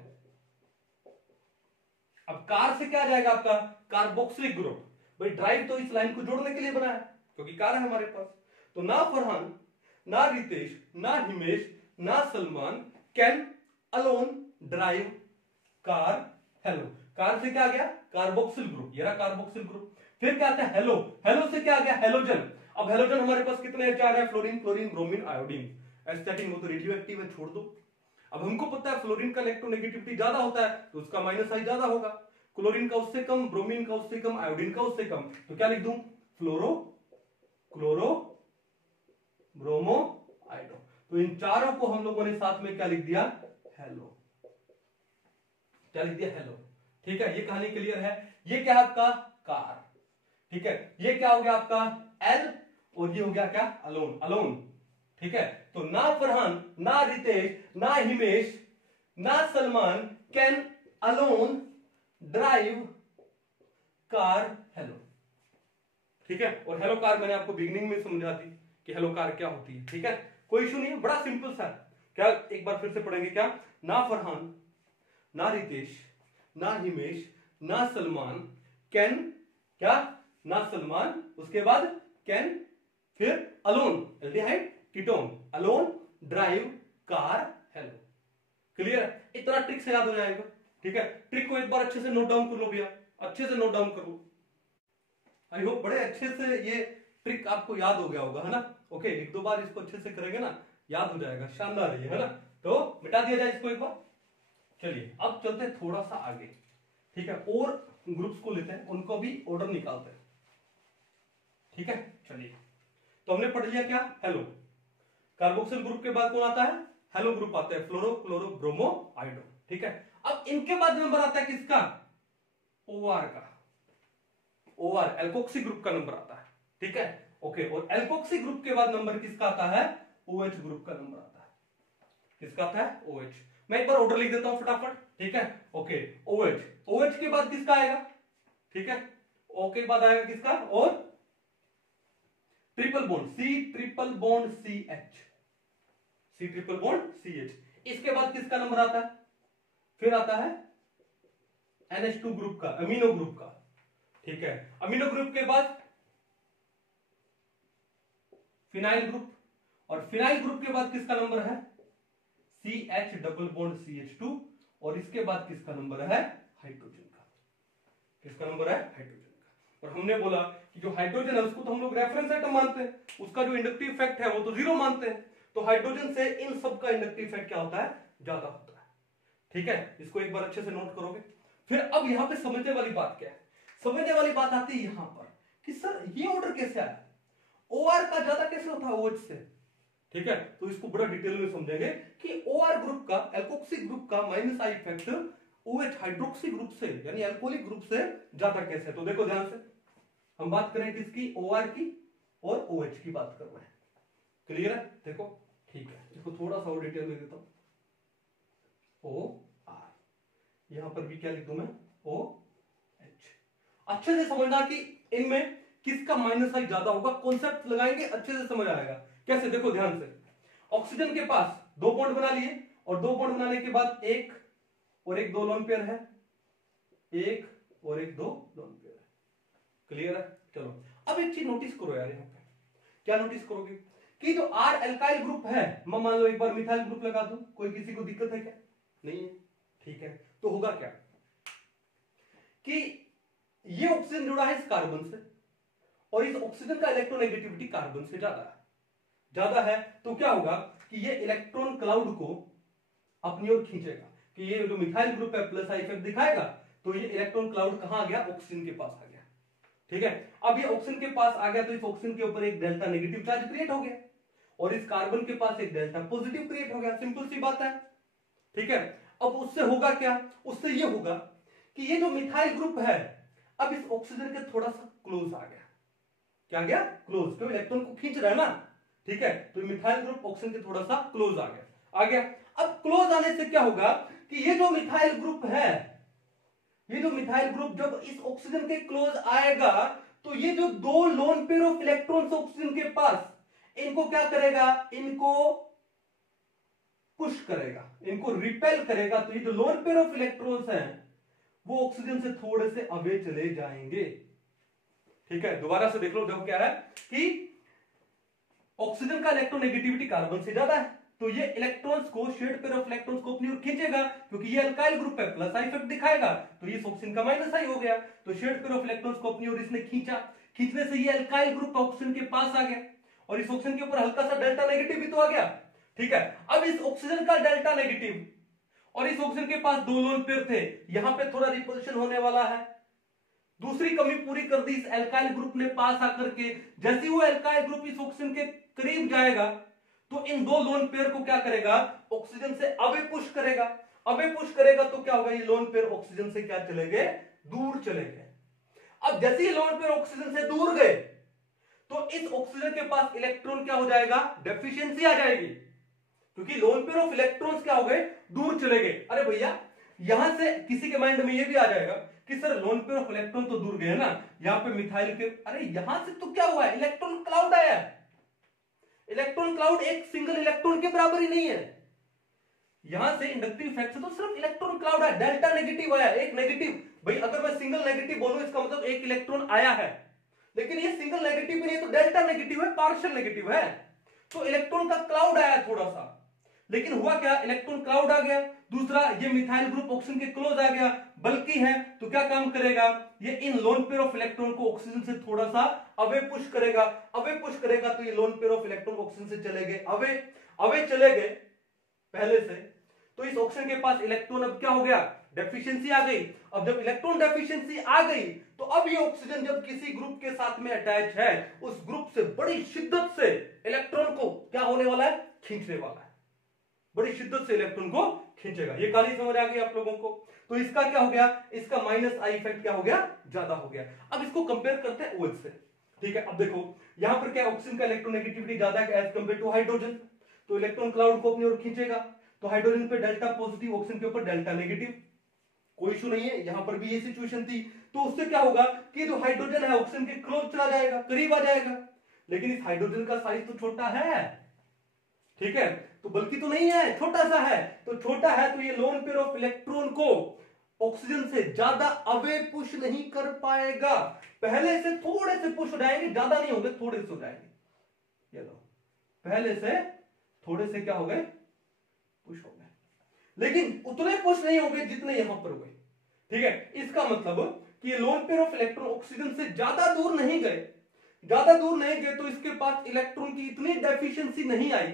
अब कार से क्या जाएगा आपका, कार्बोक्सिलिक ग्रुप। भाई ड्राइव तो इस लाइन को जोड़ने के लिए बना है, क्योंकि कार है हमारे पास। तो ना फरहान, ना रितेश, ना हिमेश, ना Salman, can alone drive car hello. Car से क्या आ गया, कार्बोक्सिल ग्रुप, ये रहा कार्बोक्सिल ग्रुप। फिर क्या आता है, हेलो। हेलो से क्या आ गया, हेलोजन। अब हेलोजन हमारे पास कितने चार है, fluorine, chlorine, bromine, iodine. Aesthetic वो तो रेडियो एक्टिव है, छोड़ दो। अब हमको पता है फ्लोरीन का इलेक्ट्रोनेगेटिविटी ज्यादा होता है, तो उसका माइनस आई ज्यादा होगा। क्लोरीन का उससे कम, ब्रोमीन का उससे कम, आयोडीन का उससे कम। तो क्या लिख दूं, फ्लोरो, क्लोरो, ब्रोमो, आयोडो। तो इन चारों को हम लोगों ने साथ में क्या लिख दिया, हेलो। क्या लिख दिया, हेलो, ठीक है। ये कहानी क्लियर है। ये क्या है आपका, कार, ठीक है। ये क्या हो गया आपका, एल, और ये हो गया क्या, अलोन, ठीक है। तो ना फरहान, ना रितेश, ना हिमेश, ना Salman, can alone drive car hello, ठीक है। और हेलो कार मैंने आपको बिगिनिंग में समझा दी कि हेलो कार क्या होती है, ठीक है। कोई इशू नहीं है, बड़ा सिंपल सा। क्या, एक बार फिर से पढ़ेंगे, क्या, ना फरहान, ना रितेश, ना हिमेश, ना सलमान, कैन, क्या, ना सलमान, उसके बाद कैन, फिर alone, aldehyde, ketone, alone drive car hello. Clear है, इतना ट्रिक से याद हो जाएगा, ठीक है। ट्रिक को एक बार अच्छे से नोट डाउन कर लो भैया, अच्छे से नोट डाउन करो। आई होप बड़े अच्छे से ये ट्रिक आपको याद हो गया होगा, है ना। ओके, एक दो बार इसको अच्छे से करेंगे ना, याद हो जाएगा, शानदार है ना। तो मिटा दिया जाए इसको एक बार। चलिए अब चलते हैं थोड़ा सा आगे, ठीक है। और ग्रुप्स को लेते हैं, उनको भी ऑर्डर निकालते हैं, ठीक है। चलिए तो हमने पढ़ लिया क्या, हेलो। कार्बोक्सिल ग्रुप के बाद कौन आता है, हेलो ग्रुप आता है, फ्लोरो क्लोरो ब्रोमो आयोडो, ठीक है। अब इनके बाद नंबर आता है किसका, OR का, OR एल्कोक्सी ग्रुप का नंबर आता है, ठीक है, ओके। और एल्कोक्सी ग्रुप के बाद नंबर किसका आता है, OH ग्रुप का नंबर आता है। किसका आता है, OH। मैं एक बार ऑर्डर लिख देता हूं फटाफट, ठीक है, ओके। OH के बाद किसका आएगा, ठीक है, O के बाद आएगा किसका, और triple bond C triple bond CH, C triple bond CH। इसके बाद किसका नंबर आता है, फिर आता है NH2 ग्रुप का, अमीनो ग्रुप का, ठीक है। अमीनो ग्रुप के बाद फिनाइल ग्रुप, और फिनाइल ग्रुप के बाद किसका नंबर है, CH डबल बॉन्ड CH2, और इसके बाद किसका नंबर है, हाइड्रोजन का। किसका नंबर है, हाइड्रोजन का। और हमने बोला कि जो हाइड्रोजन है उसको तो हम लोग रेफरेंस एटम मानते हैं, उसका जो इंडक्टिव इफेक्ट है वो तो 0 मानते हैं। तो हाइड्रोजन से इन सब का इंडक्टिव इफेक्ट क्या होता है, ज्यादा होता है, ठीक है। इसको एक बार अच्छे से नोट करोगे। फिर अब यहां पे समझने वाली बात क्या है, समझने वाली बात आती है यहां पर कि सर ये ऑर्डर कैसे आया, OR का ज्यादा कैसे होता है OH से, ठीक है। तो इसको बड़ा डिटेल में समझेंगे कि OR ग्रुप का, एल्कोक्सी ग्रुप का minus I effect OH hydroxy group से यानी एल्कोहलिक ग्रुप से ज्यादा कैसे। तो देखो ध्यान से, हम बात करें किसकी, OR की और OH की बात कर रहे हैं, क्लियर है। देखो ठीक है, इसको थोड़ा सा और डिटेल में देता हूं, OR, यहां पर भी क्या लिख दूं मैं, OH। अच्छे से समझना कि इनमें किसका माइनस आई ज्यादा होगा, कॉन्सेप्ट लगाएंगे अच्छे से समझ आएगा। कैसे, देखो ध्यान से, ऑक्सीजन के पास 2 बॉन्ड बना लिए, और 2 बॉन्ड बनाने के बाद एक और एक 2 लोन पेयर है, एक और एक 2 लोन पेयर है, क्लियर है। चलो अब एक चीज नोटिस करो यार, यहां पे क्या नोटिस करोगे कि जो R एल्काइल ग्रुप है, मैं मान लो एक बार मिथाइल ग्रुप लगा दूं, कोई किसी को दिक्कत है क्या, नहीं है, ठीक है। तो होगा क्या कि ये ऑक्सीजन जुड़ा है इस कार्बन से, और इस ऑक्सीजन का इलेक्ट्रोनेगेटिविटी कार्बन से ज्यादा है, तो क्या होगा कि ये इलेक्ट्रॉन क्लाउड को अपनी ओर खींचेगा, कि ये जो मिथाइल ग्रुप है प्लस आई इफेक्ट दिखाएगा, तो ये इलेक्ट्रॉन क्लाउड कहां आ गया, ऑक्सीजन के पास आ गया, ठीक है। अब ये ऑक्सीजन के पास आ गया तो इस ऑक्सीजन के ऊपर एक डेल्टा नेगेटिव चार्ज क्रिएट हो गया, और इस कार्बन के पास एक डेल्टा पॉजिटिव क्रिएट हो गया, सिंपल सी बात है, ठीक है। अब उससे होगा क्या, उससे ये होगा कि ये जो मिथाइल ग्रुप है अब इस ऑक्सीजन के थोड़ा सा क्लोज आ गया, क्या गया, क्लोज, क्यों, इलेक्ट्रॉन को खींच रहा है ना, ठीक है। तो मिथाइल ग्रुप ऑक्सीजन के थोड़ा सा क्लोज आ गया। अब क्लोज आने से क्या होगा कि ये जो मिथाइल ग्रुप है, ये जो मिथाइल ग्रुप जब इस ऑक्सीजन के क्लोज आएगा, तो ये जो 2 lone pair of electrons oxygen के पास, इनको क्या करेगा, इनको पुश करेगा, इनको रिपेल करेगा। तो ये जो लोन पेयर ऑफ इलेक्ट्रॉन्स हैं वो ऑक्सीजन से थोड़े से अवे चले जाएंगे, ठीक है। दोबारा से देख लो, देखो क्या है कि ऑक्सीजन का इलेक्ट्रोनेगेटिविटी कार्बन से ज्यादा है, तो ये इलेक्ट्रॉन्स को, शेड पेयर ऑफ इलेक्ट्रॉन्स को अपनी ओर खींचेगा, क्योंकि ये अल्काइल ग्रुप है, प्लस आई इफेक्ट दिखाएगा, तो ये ऑक्सीजन का माइनस आई हो गया, तो शेड पेयर ऑफ इलेक्ट्रॉन्स को अपनी ओर इसने खींचा, खींचने से ये अल्काइल ग्रुप ऑक्सीजन के पास आ गया, और इस ऑक्सीजन के ऊपर हल्का सा डेल्टा नेगेटिव भी तो आ गया, ठीक है। अब इस ऑक्सीजन का डेल्टा नेगेटिव और इस ऑक्सीजन के पास 2 लोन पेयर थे, यहां पे थोड़ा रिपल्शन होने वाला है, दूसरी कमी पूरी कर दी इस एल्काइल ग्रुप ने पास आकर के। जैसे वो एल्काइल ग्रुप इस ऑक्सीजन के करीब जाएगा तो इन 2 लोन पेयर को क्या करेगा, ऑक्सीजन से अवे पुश करेगा, अवे पुश करेगा तो क्या होगा, ये लोन पेयर ऑक्सीजन से क्या चले गए, दूर चले गए। अब जैसे ही लोन पेयर ऑक्सीजन से दूर गए तो इस ऑक्सीजन के पास इलेक्ट्रॉन क्या हो जाएगा, डेफिशिएंसी आ जाएगी, क्योंकि लोन पेयर ऑफ इलेक्ट्रॉन्स क्या हो गए, दूर चले गए। अरे भैया, यहां से किसी के माइंड में ये भी आ जाएगा कि sir lone pair of electron तो दूर गए ना, यहां पे मिथाइल के, अरे यहां से तो क्या हुआ है, इलेक्ट्रॉन क्लाउड आया है। इलेक्ट्रॉन क्लाउड एक सिंगल इलेक्ट्रॉन के बराबर ही नहीं है, यहां से इंडक्टिव इफेक्ट से तो सिर्फ इलेक्ट्रॉन क्लाउड है, डेल्टा नेगेटिव आया, एक नेगेटिव। भाई अगर मैं सिंगल नेगेटिव बोलूं इसका मतलब एक इलेक्ट्रॉन आया है, लेकिन ये सिंगल नेगेटिव भी नहीं है, तो डेल्टा नेगेटिव है, पार्शियल नेगेटिव है, तो इलेक्ट्रॉन का क्लाउड आया थोड़ा सा। लेकिन हुआ क्या, इलेक्ट्रॉन क्लाउड आ गया। दूसरा, ये मिथाइल ग्रुप ऑक्सीजन के क्लोज आ गया, बल्कि है, तो क्या काम करेगा, ये इन लोन पेयर ऑफ इलेक्ट्रॉन को ऑक्सीजन से थोड़ा सा अवे पुश करेगा, अवे पुश करेगा, तो ये lone pair of electron oxygen से चले गए अवे चले गए पहले से, तो इस ऑक्सीजन के पास इलेक्ट्रॉन अब क्या हो गया, डेफिशिएंसी आ गई। अब जब इलेक्ट्रॉन डेफिशिएंसी आ गई तो अब ये ऑक्सीजन जब किसी ग्रुप के साथ में अटैच है, उस ग्रुप से बड़ी शिद्दत से इलेक्ट्रॉन को क्या होने वाला है, खींचने वाला है, बड़ी शिद्दत से इलेक्ट्रॉन को खींचेगा। ये कहानी समझ आ गई आप लोगों को। तो इसका क्या हो गया, इसका माइनस आई इफेक्ट क्या हो गया, ज्यादा हो गया। अब इसको कंपेयर करते हैं OH से, ठीक है। अब देखो यहां पर क्या, ऑक्सीजन का इलेक्ट्रोनेगेटिविटी ज्यादा है एज कंपेयर टू हाइड्रोजन, तो इलेक्ट्रॉन क्लाउड को अपनी ओर खींचेगा। तो हाइड्रोजन पे डेल्टा पॉजिटिव, ऑक्सीजन के ऊपर डेल्टा नेगेटिव, कोई इशू नहीं है। यहां पर भी ये सिचुएशन थी। तो उससे क्या होगा कि जो हाइड्रोजन है ऑक्सीजन के क्लोज चला जाएगा, करीब आ जाएगा। लेकिन इस हाइड्रोजन का साइज तो छोटा है, ठीक है, तो बल्कि तो नहीं है, छोटा सा है। तो छोटा है तो ये लोन पेयर ऑफ इलेक्ट्रॉन को ऑक्सीजन से ज्यादा अवे पुश नहीं कर पाएगा। पहले से थोड़े से पुश हो जाएंगे, ज्यादा नहीं होंगे, थोड़े से हो जाएंगे। ये लो, पहले से थोड़े से क्या हो गए, पुश हो गए, लेकिन उतने पुश नहीं होंगे जितने यहां पर हुए, ठीक है। इसका मतलब कि ये lone pair of electron oxygen से ज्यादा दूर नहीं गए, ज्यादा दूर नहीं गए तो इसके पास इलेक्ट्रॉन की इतनी डेफिशिएंसी नहीं आई,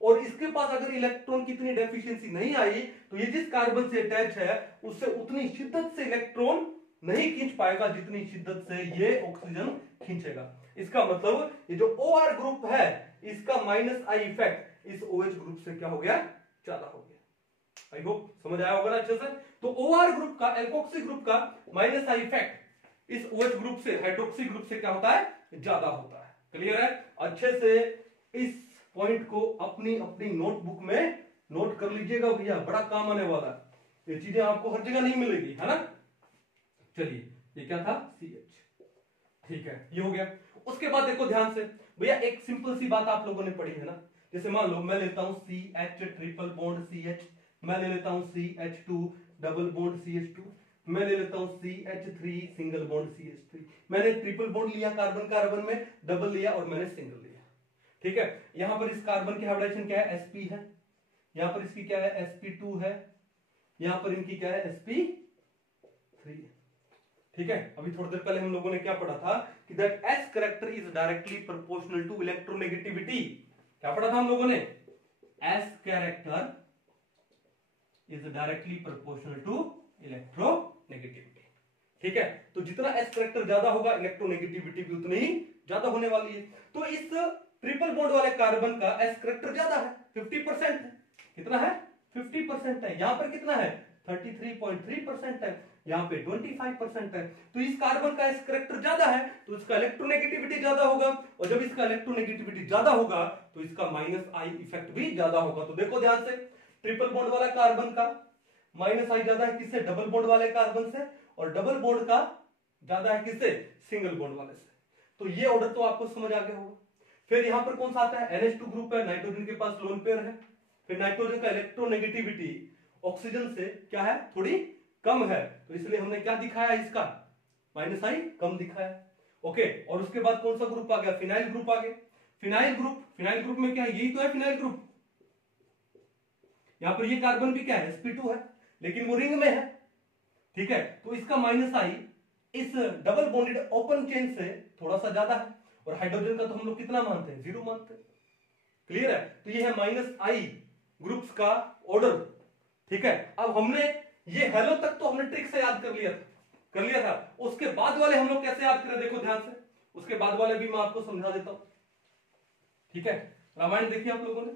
और इसके पास अगर इलेक्ट्रॉन की इतनी डेफिशिएंसी नहीं आई तो ये जिस कार्बन से अटैच है उससे उतनी शिद्दत से इलेक्ट्रॉन नहीं खींच पाएगा जितनी शिद्दत से ये ऑक्सीजन खींचेगा। इसका मतलब ये जो OR ग्रुप है इसका माइनस आई इफेक्ट इस OH ग्रुप से क्या हो गया, ज्यादा हो गया। आई होप समझ आया होगा ना अच्छे से। तो OR ग्रुप का, एल्कोक्सी ग्रुप का माइनस आई इफेक्ट इस OH ग्रुप से, हाइड्रोक्सी ग्रुप से क्या होता है, ज्यादा होता है। क्लियर है? अच्छे से इस पॉइंट को अपनी अपनी नोटबुक में नोट कर लीजिएगा भैया, बड़ा काम आने वाला है। ये चीजें आपको हर जगह नहीं मिलेगी, है ना। चलिए ये क्या था, CH, ठीक है, ये हो गया। उसके बाद देखो ध्यान से भैया, एक सिंपल सी बात आप लोगों ने पढ़ी है ना। जैसे मान लो मैं लेता हूं CH ट्रिपल बॉन्ड CH, मैं ले लेता हूं CH2 डबल बॉन्ड CH2, मैं ले लेता हूं CH3 सिंगल बॉन्ड CH3। मैंने ट्रिपल बॉन्ड लिया कार्बन कार्बन में, डबल लिया और मैंने सिंगल लिया, ठीक है। यहां पर इस कार्बन की हाइब्रिडेशन क्या है, sp है, यहां पर इसकी क्या है, sp2 है, यहां पर इनकी क्या है, sp3 है, ठीक है। अभी थोड़ी देर पहले हम लोगों ने क्या पढ़ा था कि that S character is directly proportional to electronegativity. क्या पढ़ा था हम लोगों ने, S character is directly proportional to electronegativity, ठीक है। तो जितना S कैरेक्टर ज्यादा होगा इलेक्ट्रोनेगेटिविटी भी उतनी ही ज्यादा होने वाली है। तो इस ट्रिपल बॉन्ड वाले कार्बन का S कैरेक्टर ज्यादा है, 50% है। कितना है, 50% है। यहां पर कितना है, 33.3% है, यहां पे 25% है। तो इस कार्बन का S कैरेक्टर ज्यादा है तो इसका इलेक्ट्रोनेगेटिविटी ज्यादा होगा, और जब इसका इलेक्ट्रोनेगेटिविटी ज्यादा होगा तो इसका माइनस आई इफेक्ट भी ज्यादा होगा। तो देखो ध्यान से, ट्रिपल बॉन्ड वाला कार्बन का माइनस आई ज्यादा है किससे, डबल बॉन्ड वाले कार्बन से, और डबल बॉन्ड का ज्यादा है किससे, सिंगल बॉन्ड वाले से। तो ये ऑर्डर तो आपको समझ आ गया होगा। फिर यहां पर कौन सा आता है, NH2 ग्रुप है, नाइट्रोजन के पास लोन पेयर है। फिर नाइट्रोजन का इलेक्ट्रोनेगेटिविटी ऑक्सीजन से क्या है, थोड़ी कम है, तो इसलिए हमने क्या दिखाया, इसका माइनस आई कम दिखाया, ओके। और उसके बाद कौन सा ग्रुप आ गया, फिनाइल ग्रुप आ गया। फिनाइल ग्रुप में क्या है, यही तो है फिनाइल ग्रुप। यहां पर ये कार्बन भी क्या है, sp2 है, लेकिन वो रिंग में है, ठीक है। तो इसका माइनस आई इस डबल बॉन्डेड ओपन चेन से थोड़ा सा ज्यादा है, और हाइड्रोजन का तो हम लोग कितना मानते हैं, 0 मानते हैं। क्लियर है? तो ये है माइनस आई ग्रुप्स का ऑर्डर, ठीक है। अब हमने ये हेलो तक तो हमने ट्रिक से याद कर लिया था। उसके बाद वाले हम लोग कैसे याद करें, देखो ध्यान से, उसके बाद वाले भी मैं आपको समझा देता हूं, ठीक है। रामायण देखिए आप लोगों ने,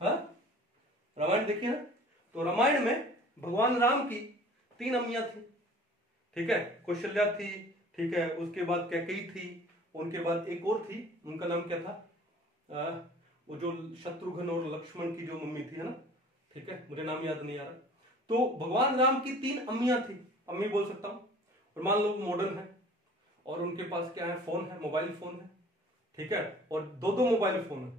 हाँ रामायण देखिए ना। तो रामायण में भगवान राम की 3 अम्मियां थी, ठीक है। कौशल्या थी, ठीक है, उसके बाद कैकेयी थी, उनके बाद एक और थी, उनका नाम क्या था, वो जो शत्रुघ्न और लक्ष्मण की जो मम्मी थी, है ना, ठीक है, मुझे नाम याद नहीं आ रहा। तो भगवान राम की 3 अम्मियां थी, अम्मी बोल सकता हूं, और मान लो मॉडर्न है और उनके पास क्या है, फोन है, मोबाइल फोन है, ठीक है, और 2 मोबाइल फोन है।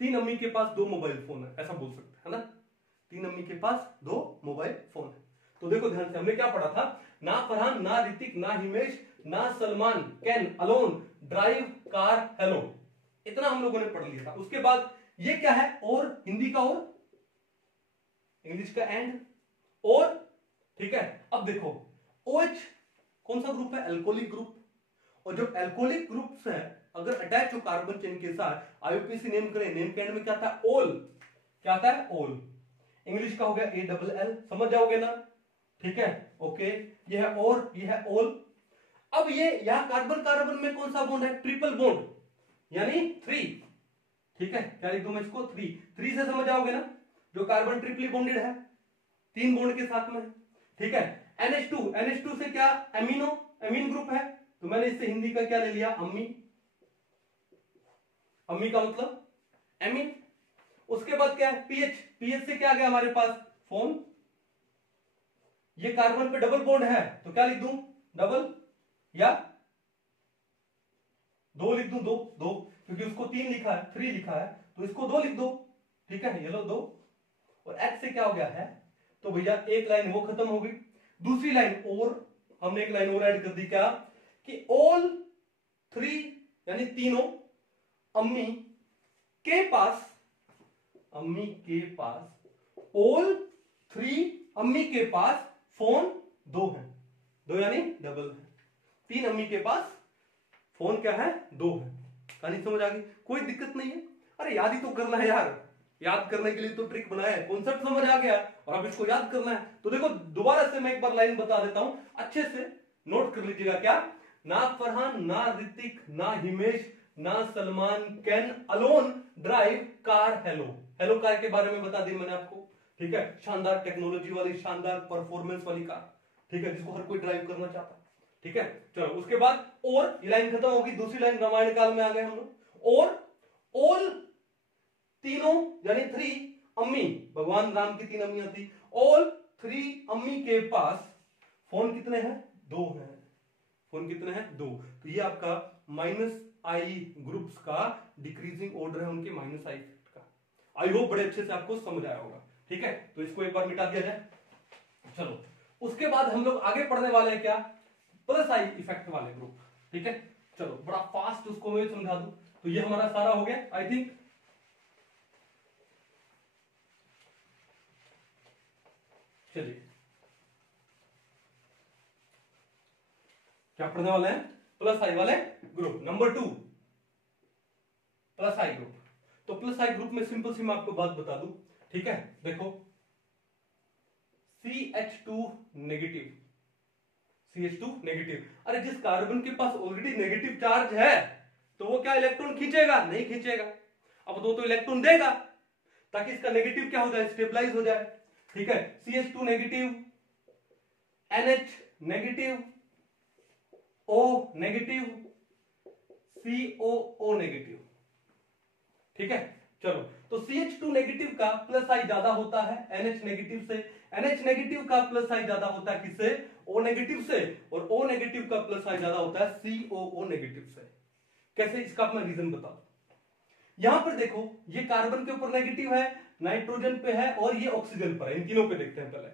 3 अम्मी के पास 2 मोबाइल फोन है, ऐसा बोल सकते हैं ना। 3 अम्मी के पास 2 मोबाइल फोन है। तो देखो ध्यान से, हमने क्या पढ़ा था, ना फरहान, ना ऋतिक, ना हिमेश, ना Salman can alone drive car hello, इतना हम लोगों ने पढ़ लिया था। उसके बाद ये क्या है, और हिंदी का और, इंग्लिश का एंड, और, ठीक है। अब देखो OH कौन सा ग्रुप है, एल्कोहलिक ग्रुप, और जब एल्कोहलिक ग्रुप से अगर अटैच हो कार्बन चेन के साथ, IUPAC नेम करें, नेम के एंड में क्या था, ओल, क्या आता है, ओल। इंग्लिश का हो गया ALL, समझ जाओगे ना, ठीक है, ओके। ये है और, ये है ऑल। अब ये यहां कार्बन कार्बन में कौन सा बॉन्ड है, ट्रिपल बॉन्ड, यानी 3, ठीक है, क्या लिख दूं मैं इसको, 3 से समझ जाओगे ना, जो कार्बन ट्रिपली बॉन्डेड है 3 बॉन्ड के साथ में, ठीक है। NH2 से क्या, अमीन ग्रुप है, तो मैंने इससे हिंदी का क्या ले लिया, अम्मी, अम्मी का मतलब एमीन। उसके बाद क्या है, पीएच से क्या आ गया हमारे पास, फोन। ये कार्बन पे डबल बॉन्ड है तो क्या लिख दूं, डबल, या 2 लिख दूं, 2 क्योंकि उसको 3 लिखा है, 3 लिखा है, तो इसको 2 लिख दो, ठीक है, ये लो 2। और H से क्या हो गया है, तो भैया एक लाइन वो खत्म हो गई। दूसरी लाइन और, हमने एक लाइन और ऐड कर दी, क्या कि ऑल 3 यानी तीनों अम्मी के पास, ऑल 3 अम्मी के पास फोन 2 है, 2 यानी डबल है, 3 अम्मी के पास फोन क्या है, 2 है। कहानी समझ आ गई, कोई दिक्कत नहीं है। अरे याद ही तो करना है यार, याद करने के लिए तो ट्रिक बनाया है, कॉन्सेप्ट समझ आ गया और अब इसको याद करना है। तो देखो दोबारा से मैं एक बार लाइन बता देता हूं, अच्छे से नोट कर लीजिएगा। क्या, ना फरहान, ना ऋतिक, ना हिमेश, ना Salman can alone drive car hello car के बारे में बता दी मैंने आपको, ठीक है, शानदार टेक्नोलॉजी वाली, शानदार परफॉर्मेंस वाली कार, ठीक है, जिसको हर कोई ड्राइव करना चाहता है, ठीक है। चलो उसके बाद और, ये लाइन खत्म होगी, दूसरी लाइन रामायण काल में आ गए हम लोग। और ऑल तीनों यानी 3 अम्मी, भगवान राम की 3 अम्मियां थी, ऑल 3 अम्मी के पास फोन कितने हैं, 2 हैं। फोन कितने हैं, 2। तो ये आपका -I ग्रुप्स का डिक्रीजिंग ऑर्डर है उनके -I इफेक्ट का। आई होप बड़े अच्छे से आपको समझ आया होगा, ठीक है। तो इसको एक बार मिटा दिया जाए। चलो उसके बाद हम लोग आगे पढ़ने वाले हैं क्या, +I इफेक्ट वाले ग्रुप, ठीक है। चलो बड़ा फास्ट उसको मैं समझा दूं। तो ये हमारा सारा हो गया आई थिंक। चलिए क्या पढ़ने वाले हैं, +I वाले ग्रुप। Number 2 +I group. तो +I ग्रुप में सिंपल सी मैं आपको बात बता दूं, ठीक है। देखो CH2 नेगेटिव, CH2 नेगेटिव, अरे जिस कार्बन के पास ऑलरेडी नेगेटिव चार्ज है तो वो क्या इलेक्ट्रॉन खींचेगा, नहीं खींचेगा। अब वो तो इलेक्ट्रॉन देगा ताकि इसका नेगेटिव क्या हो जाए, स्टेबलाइज हो जाए, ठीक है। CH2 negative, NH negative, O negative, COO negative, ठीक है। चलो तो CH2 नेगेटिव का +I ज्यादा होता है NH नेगेटिव से, NH नेगेटिव का +I ज्यादा होता है किससे, O नेगेटिव से, और O नेगेटिव का +I ज्यादा होता है COO नेगेटिव से। कैसे, इसका मैं रीजन बता दूं। यहां पर देखो ये कार्बन के ऊपर नेगेटिव है, नाइट्रोजन पे है और ये ऑक्सीजन पर है। इन तीनों पे देखते हैं पहले,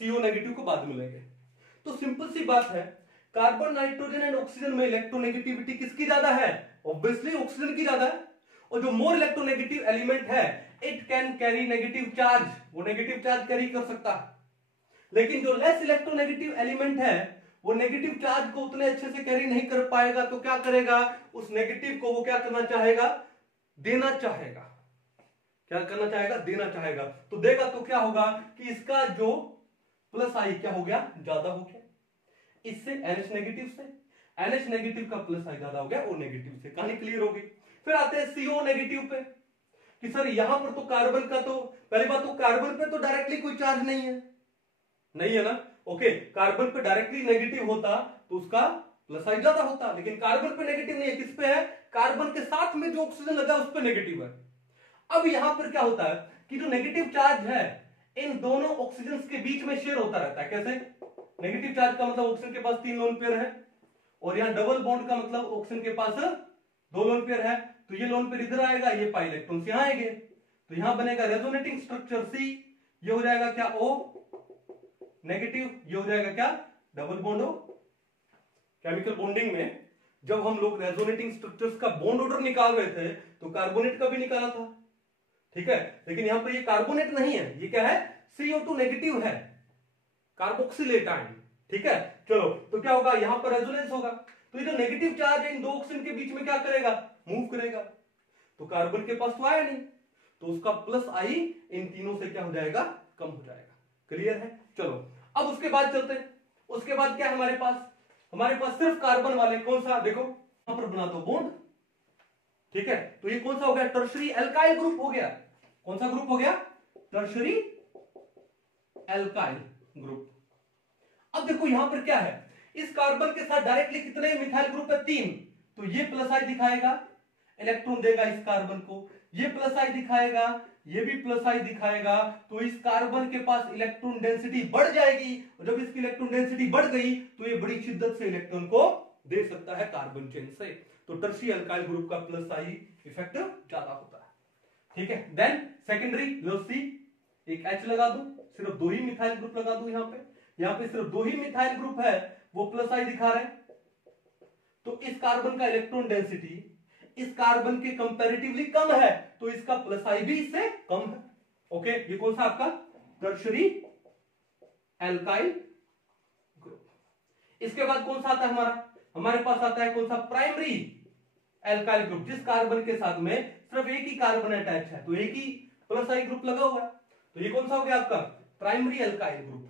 CO नेगेटिव को बाद में लेंगे। तो सिंपल सी बात है, कार्बन, नाइट्रोजन एंड ऑक्सीजन में इलेक्ट्रोनेगेटिविटी किसकी ज्यादा है, ऑब्वियसली ऑक्सीजन की ज्यादा है। और जो मोर इलेक्ट्रोनेगेटिव एलिमेंट है it can carry negative charge, वो नेगेटिव चार्ज कैरी कर सकता है। लेकिन जो लेस इलेक्ट्रोनेगेटिव एलिमेंट है वो नेगेटिव चार्ज को उतने अच्छे से कैरी नहीं कर पाएगा, तो क्या करेगा, उस नेगेटिव को वो क्या करना चाहेगा, देना चाहेगा। क्या करना चाहेगा, देना चाहेगा। तो देगा तो क्या होगा कि इसका जो +I क्या हो गया, ज्यादा हो गया, इससे NH नेगेटिव से, NH नेगेटिव का +I ज्यादा हो गया O नेगेटिव से। कहानी क्लियर होगी। फिर आते हैं CO नेगेटिव पे कि सर यहां पर तो कार्बन का, तो पहली बात तो कार्बन पे तो डायरेक्टली कोई चार्ज नहीं है, नहीं है ना, ओके। कार्बन पे डायरेक्टली नेगेटिव होता तो उसका +I ज्यादा होता, लेकिन कार्बन पे नेगेटिव नहीं है, किस पे है, कार्बन के साथ में जो ऑक्सीजन लगा उस पे नेगेटिव है। अब यहां पर क्या होता है कि जो नेगेटिव चार्ज है इन दोनों ऑक्सीजन के बीच में शेयर होता रहता है। कैसे, नेगेटिव चार्ज का मतलब ऑक्सीजन के पास 3 लोन पेयर है, और यहां डबल बॉन्ड का मतलब ऑक्सीजन के पास 2 लोन पेयर है। तो ये लोन पेयर इधर आएगा, ये पाई इलेक्ट्रॉन्स यहां आएंगे, तो यहां बनेगा रेजोनेटिंग स्ट्रक्चर C। ये हो जाएगा क्या, O नेगेटिव, ये हो जाएगा क्या, double bond O। Chemical bonding में जब हम लोग रेजोनेटिंग स्ट्रक्चर्स का बॉन्ड ऑर्डर निकाल रहे थे तो कार्बोनेट का भी निकाला था, ठीक है। लेकिन यहां पर ये कार्बोनेट नहीं है, ये क्या है, CO2 नेगेटिव है, कार्बोक्सिलेट आयन, ठीक है। चलो तो क्या होगा, यहां पर रेजोनेंस होगा, तो ये जो नेगेटिव चार्ज है इन दो ऑक्सीजन के बीच में क्या करेगा, मूव करेगा। तो कार्बन के पास तो आया नहीं, तो उसका प्लस आई इन तीनों से क्या हो जाएगा, कम हो जाएगा। क्लियर है? चलो अब उसके बाद चलते हैं। उसके बाद क्या है हमारे पास सिर्फ कार्बन वाले कौन सा, देखो यहां पर बना दो बॉन्ड, ठीक है। तो ये कौन सा हो गया, टर्शरी एल्काइल ग्रुप हो गया। कौन सा ग्रुप हो गया, टर्शरी एल्काइल ग्रुप। अब देखो यहां पर क्या है, इस कार्बन के साथ डायरेक्टली कितने मिथाइल ग्रुप है, 3। तो ये प्लस आई दिखाएगा, इलेक्ट्रॉन देगा इस कार्बन को, ये प्लस आई दिखाएगा, ये भी प्लस आई दिखाएगा। तो इस कार्बन के पास इलेक्ट्रॉन डेंसिटी बढ़ जाएगी, और जब इसकी इलेक्ट्रॉन डेंसिटी बढ़ गई तो ये बड़ी शिद्दत से इलेक्ट्रॉन को दे सकता है कार्बन चेन से। तो टर्शरी अल्काइल ग्रुप का प्लस आई इफेक्ट ज्यादा होता है, ठीक है। देन सेकेंडरी, लो सी, एक H लगा दो, सिर्फ 2 ही मिथाइल ग्रुप लगा दो यहाँ पे सिर्फ 2 ही मिथाइल ग्रुप है, वो प्लस आई दिखा रहे हैं। तो इस कार्बन का इलेक्ट्रॉन डेंसिटी इस कार्बन के कंपैरेटिवली कम है, तो इसका प्लस आई भी इससे कम है। ओके, ये कौन सा आपका टर्शरी एल्काइल ग्रुप। इसके बाद कौन सा आता है हमारे पास आता है कौन सा, प्राइमरी एल्काइल ग्रुप, जिस कार्बन के साथ में सिर्फ एक ही कार्बन अटैच है, तो एक ही प्लस आई ग्रुप लगा हुआ है। तो ये कौन सा हो गया आपका प्राइमरी एल्काइल ग्रुप,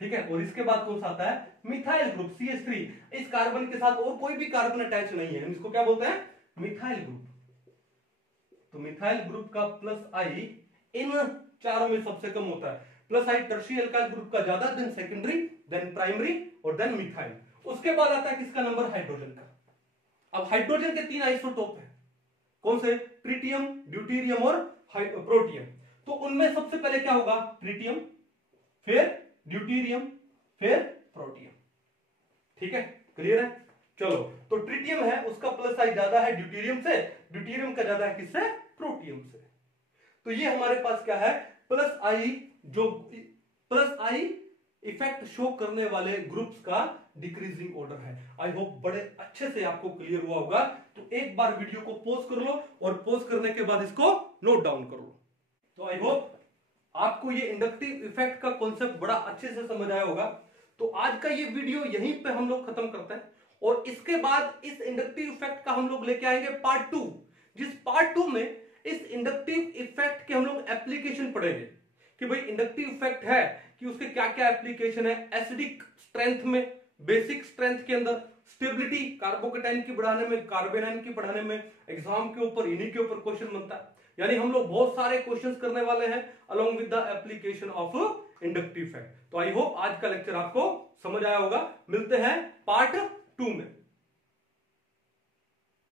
ठीक है। और इसके बाद कौन सा आता है, मिथाइल ग्रुप CH3। इस कार्बन के साथ और कोई भी कार्बन अटैच नहीं है, हम इसको क्या बोलते हैं, मिथाइल ग्रुप। तो मिथाइल ग्रुप का प्लस आई इन चारों में सबसे कम होता है। प्लस आई टर्शरी एल्काइल ग्रुप का ज्यादा, देन सेकेंडरी, देन प्राइमरी और देन मिथाइल। उसके बाद आता है किसका नंबर, हाइड्रोजन का। अब हाइड्रोजन के 3 आइसोटोप है, कौन से, ट्रिटियम, ड्यूटेरियम और प्रोटियम। तो उनमें सबसे पहले क्या होगा, ट्रिटियम, फिर ड्यूटेरियम, फिर प्रोटियम, ठीक है। क्लियर है? चलो, तो ट्रिटियम है उसका प्लस आई ज्यादा है ड्यूटेरियम से, ड्यूटेरियम का ज्यादा है किससे, प्रोटियम से। तो ये हमारे पास क्या है, प्लस आई, जो प्लस आई इफेक्ट शो करने वाले ग्रुप्स का डिक्रीजिंग ऑर्डर है। आई होप बड़े अच्छे से आपको क्लियर हुआ होगा। तो एक बार वीडियो को पॉज कर लो, और पॉज करने के बाद इसको नोट डाउन कर लो। तो आई होप आपको ये इंडक्टिव इफेक्ट का कॉन्सेप्ट बड़ा अच्छे से समझ आया होगा। तो आज का ये वीडियो यहीं पे हम लोग खत्म करते हैं, और इसके बाद इस इंडक्टिव इफेक्ट का हम लोग लेके आएंगे पार्ट 2, जिस पार्ट 2 में इस इंडक्टिव इफेक्ट के हम लोग एप्लीकेशन पढ़ेंगे कि भाई इंडक्टिव इफेक्ट है कि उसके क्या क्या एप्लीकेशन है, एसिडिक स्ट्रेंथ में, बेसिक स्ट्रेंथ के अंदर, स्टेबिलिटी कार्बोकेटाइन की बढ़ाने में, कार्बेनाइन की बढ़ाने में, एग्जाम के ऊपर इन्हीं के ऊपर क्वेश्चन बनता है। यानी हम लोग बहुत सारे क्वेश्चंस करने वाले हैं along with the application of inductive effect. तो आई होप आज का लेक्चर आपको समझ आया होगा। मिलते हैं पार्ट 2 में।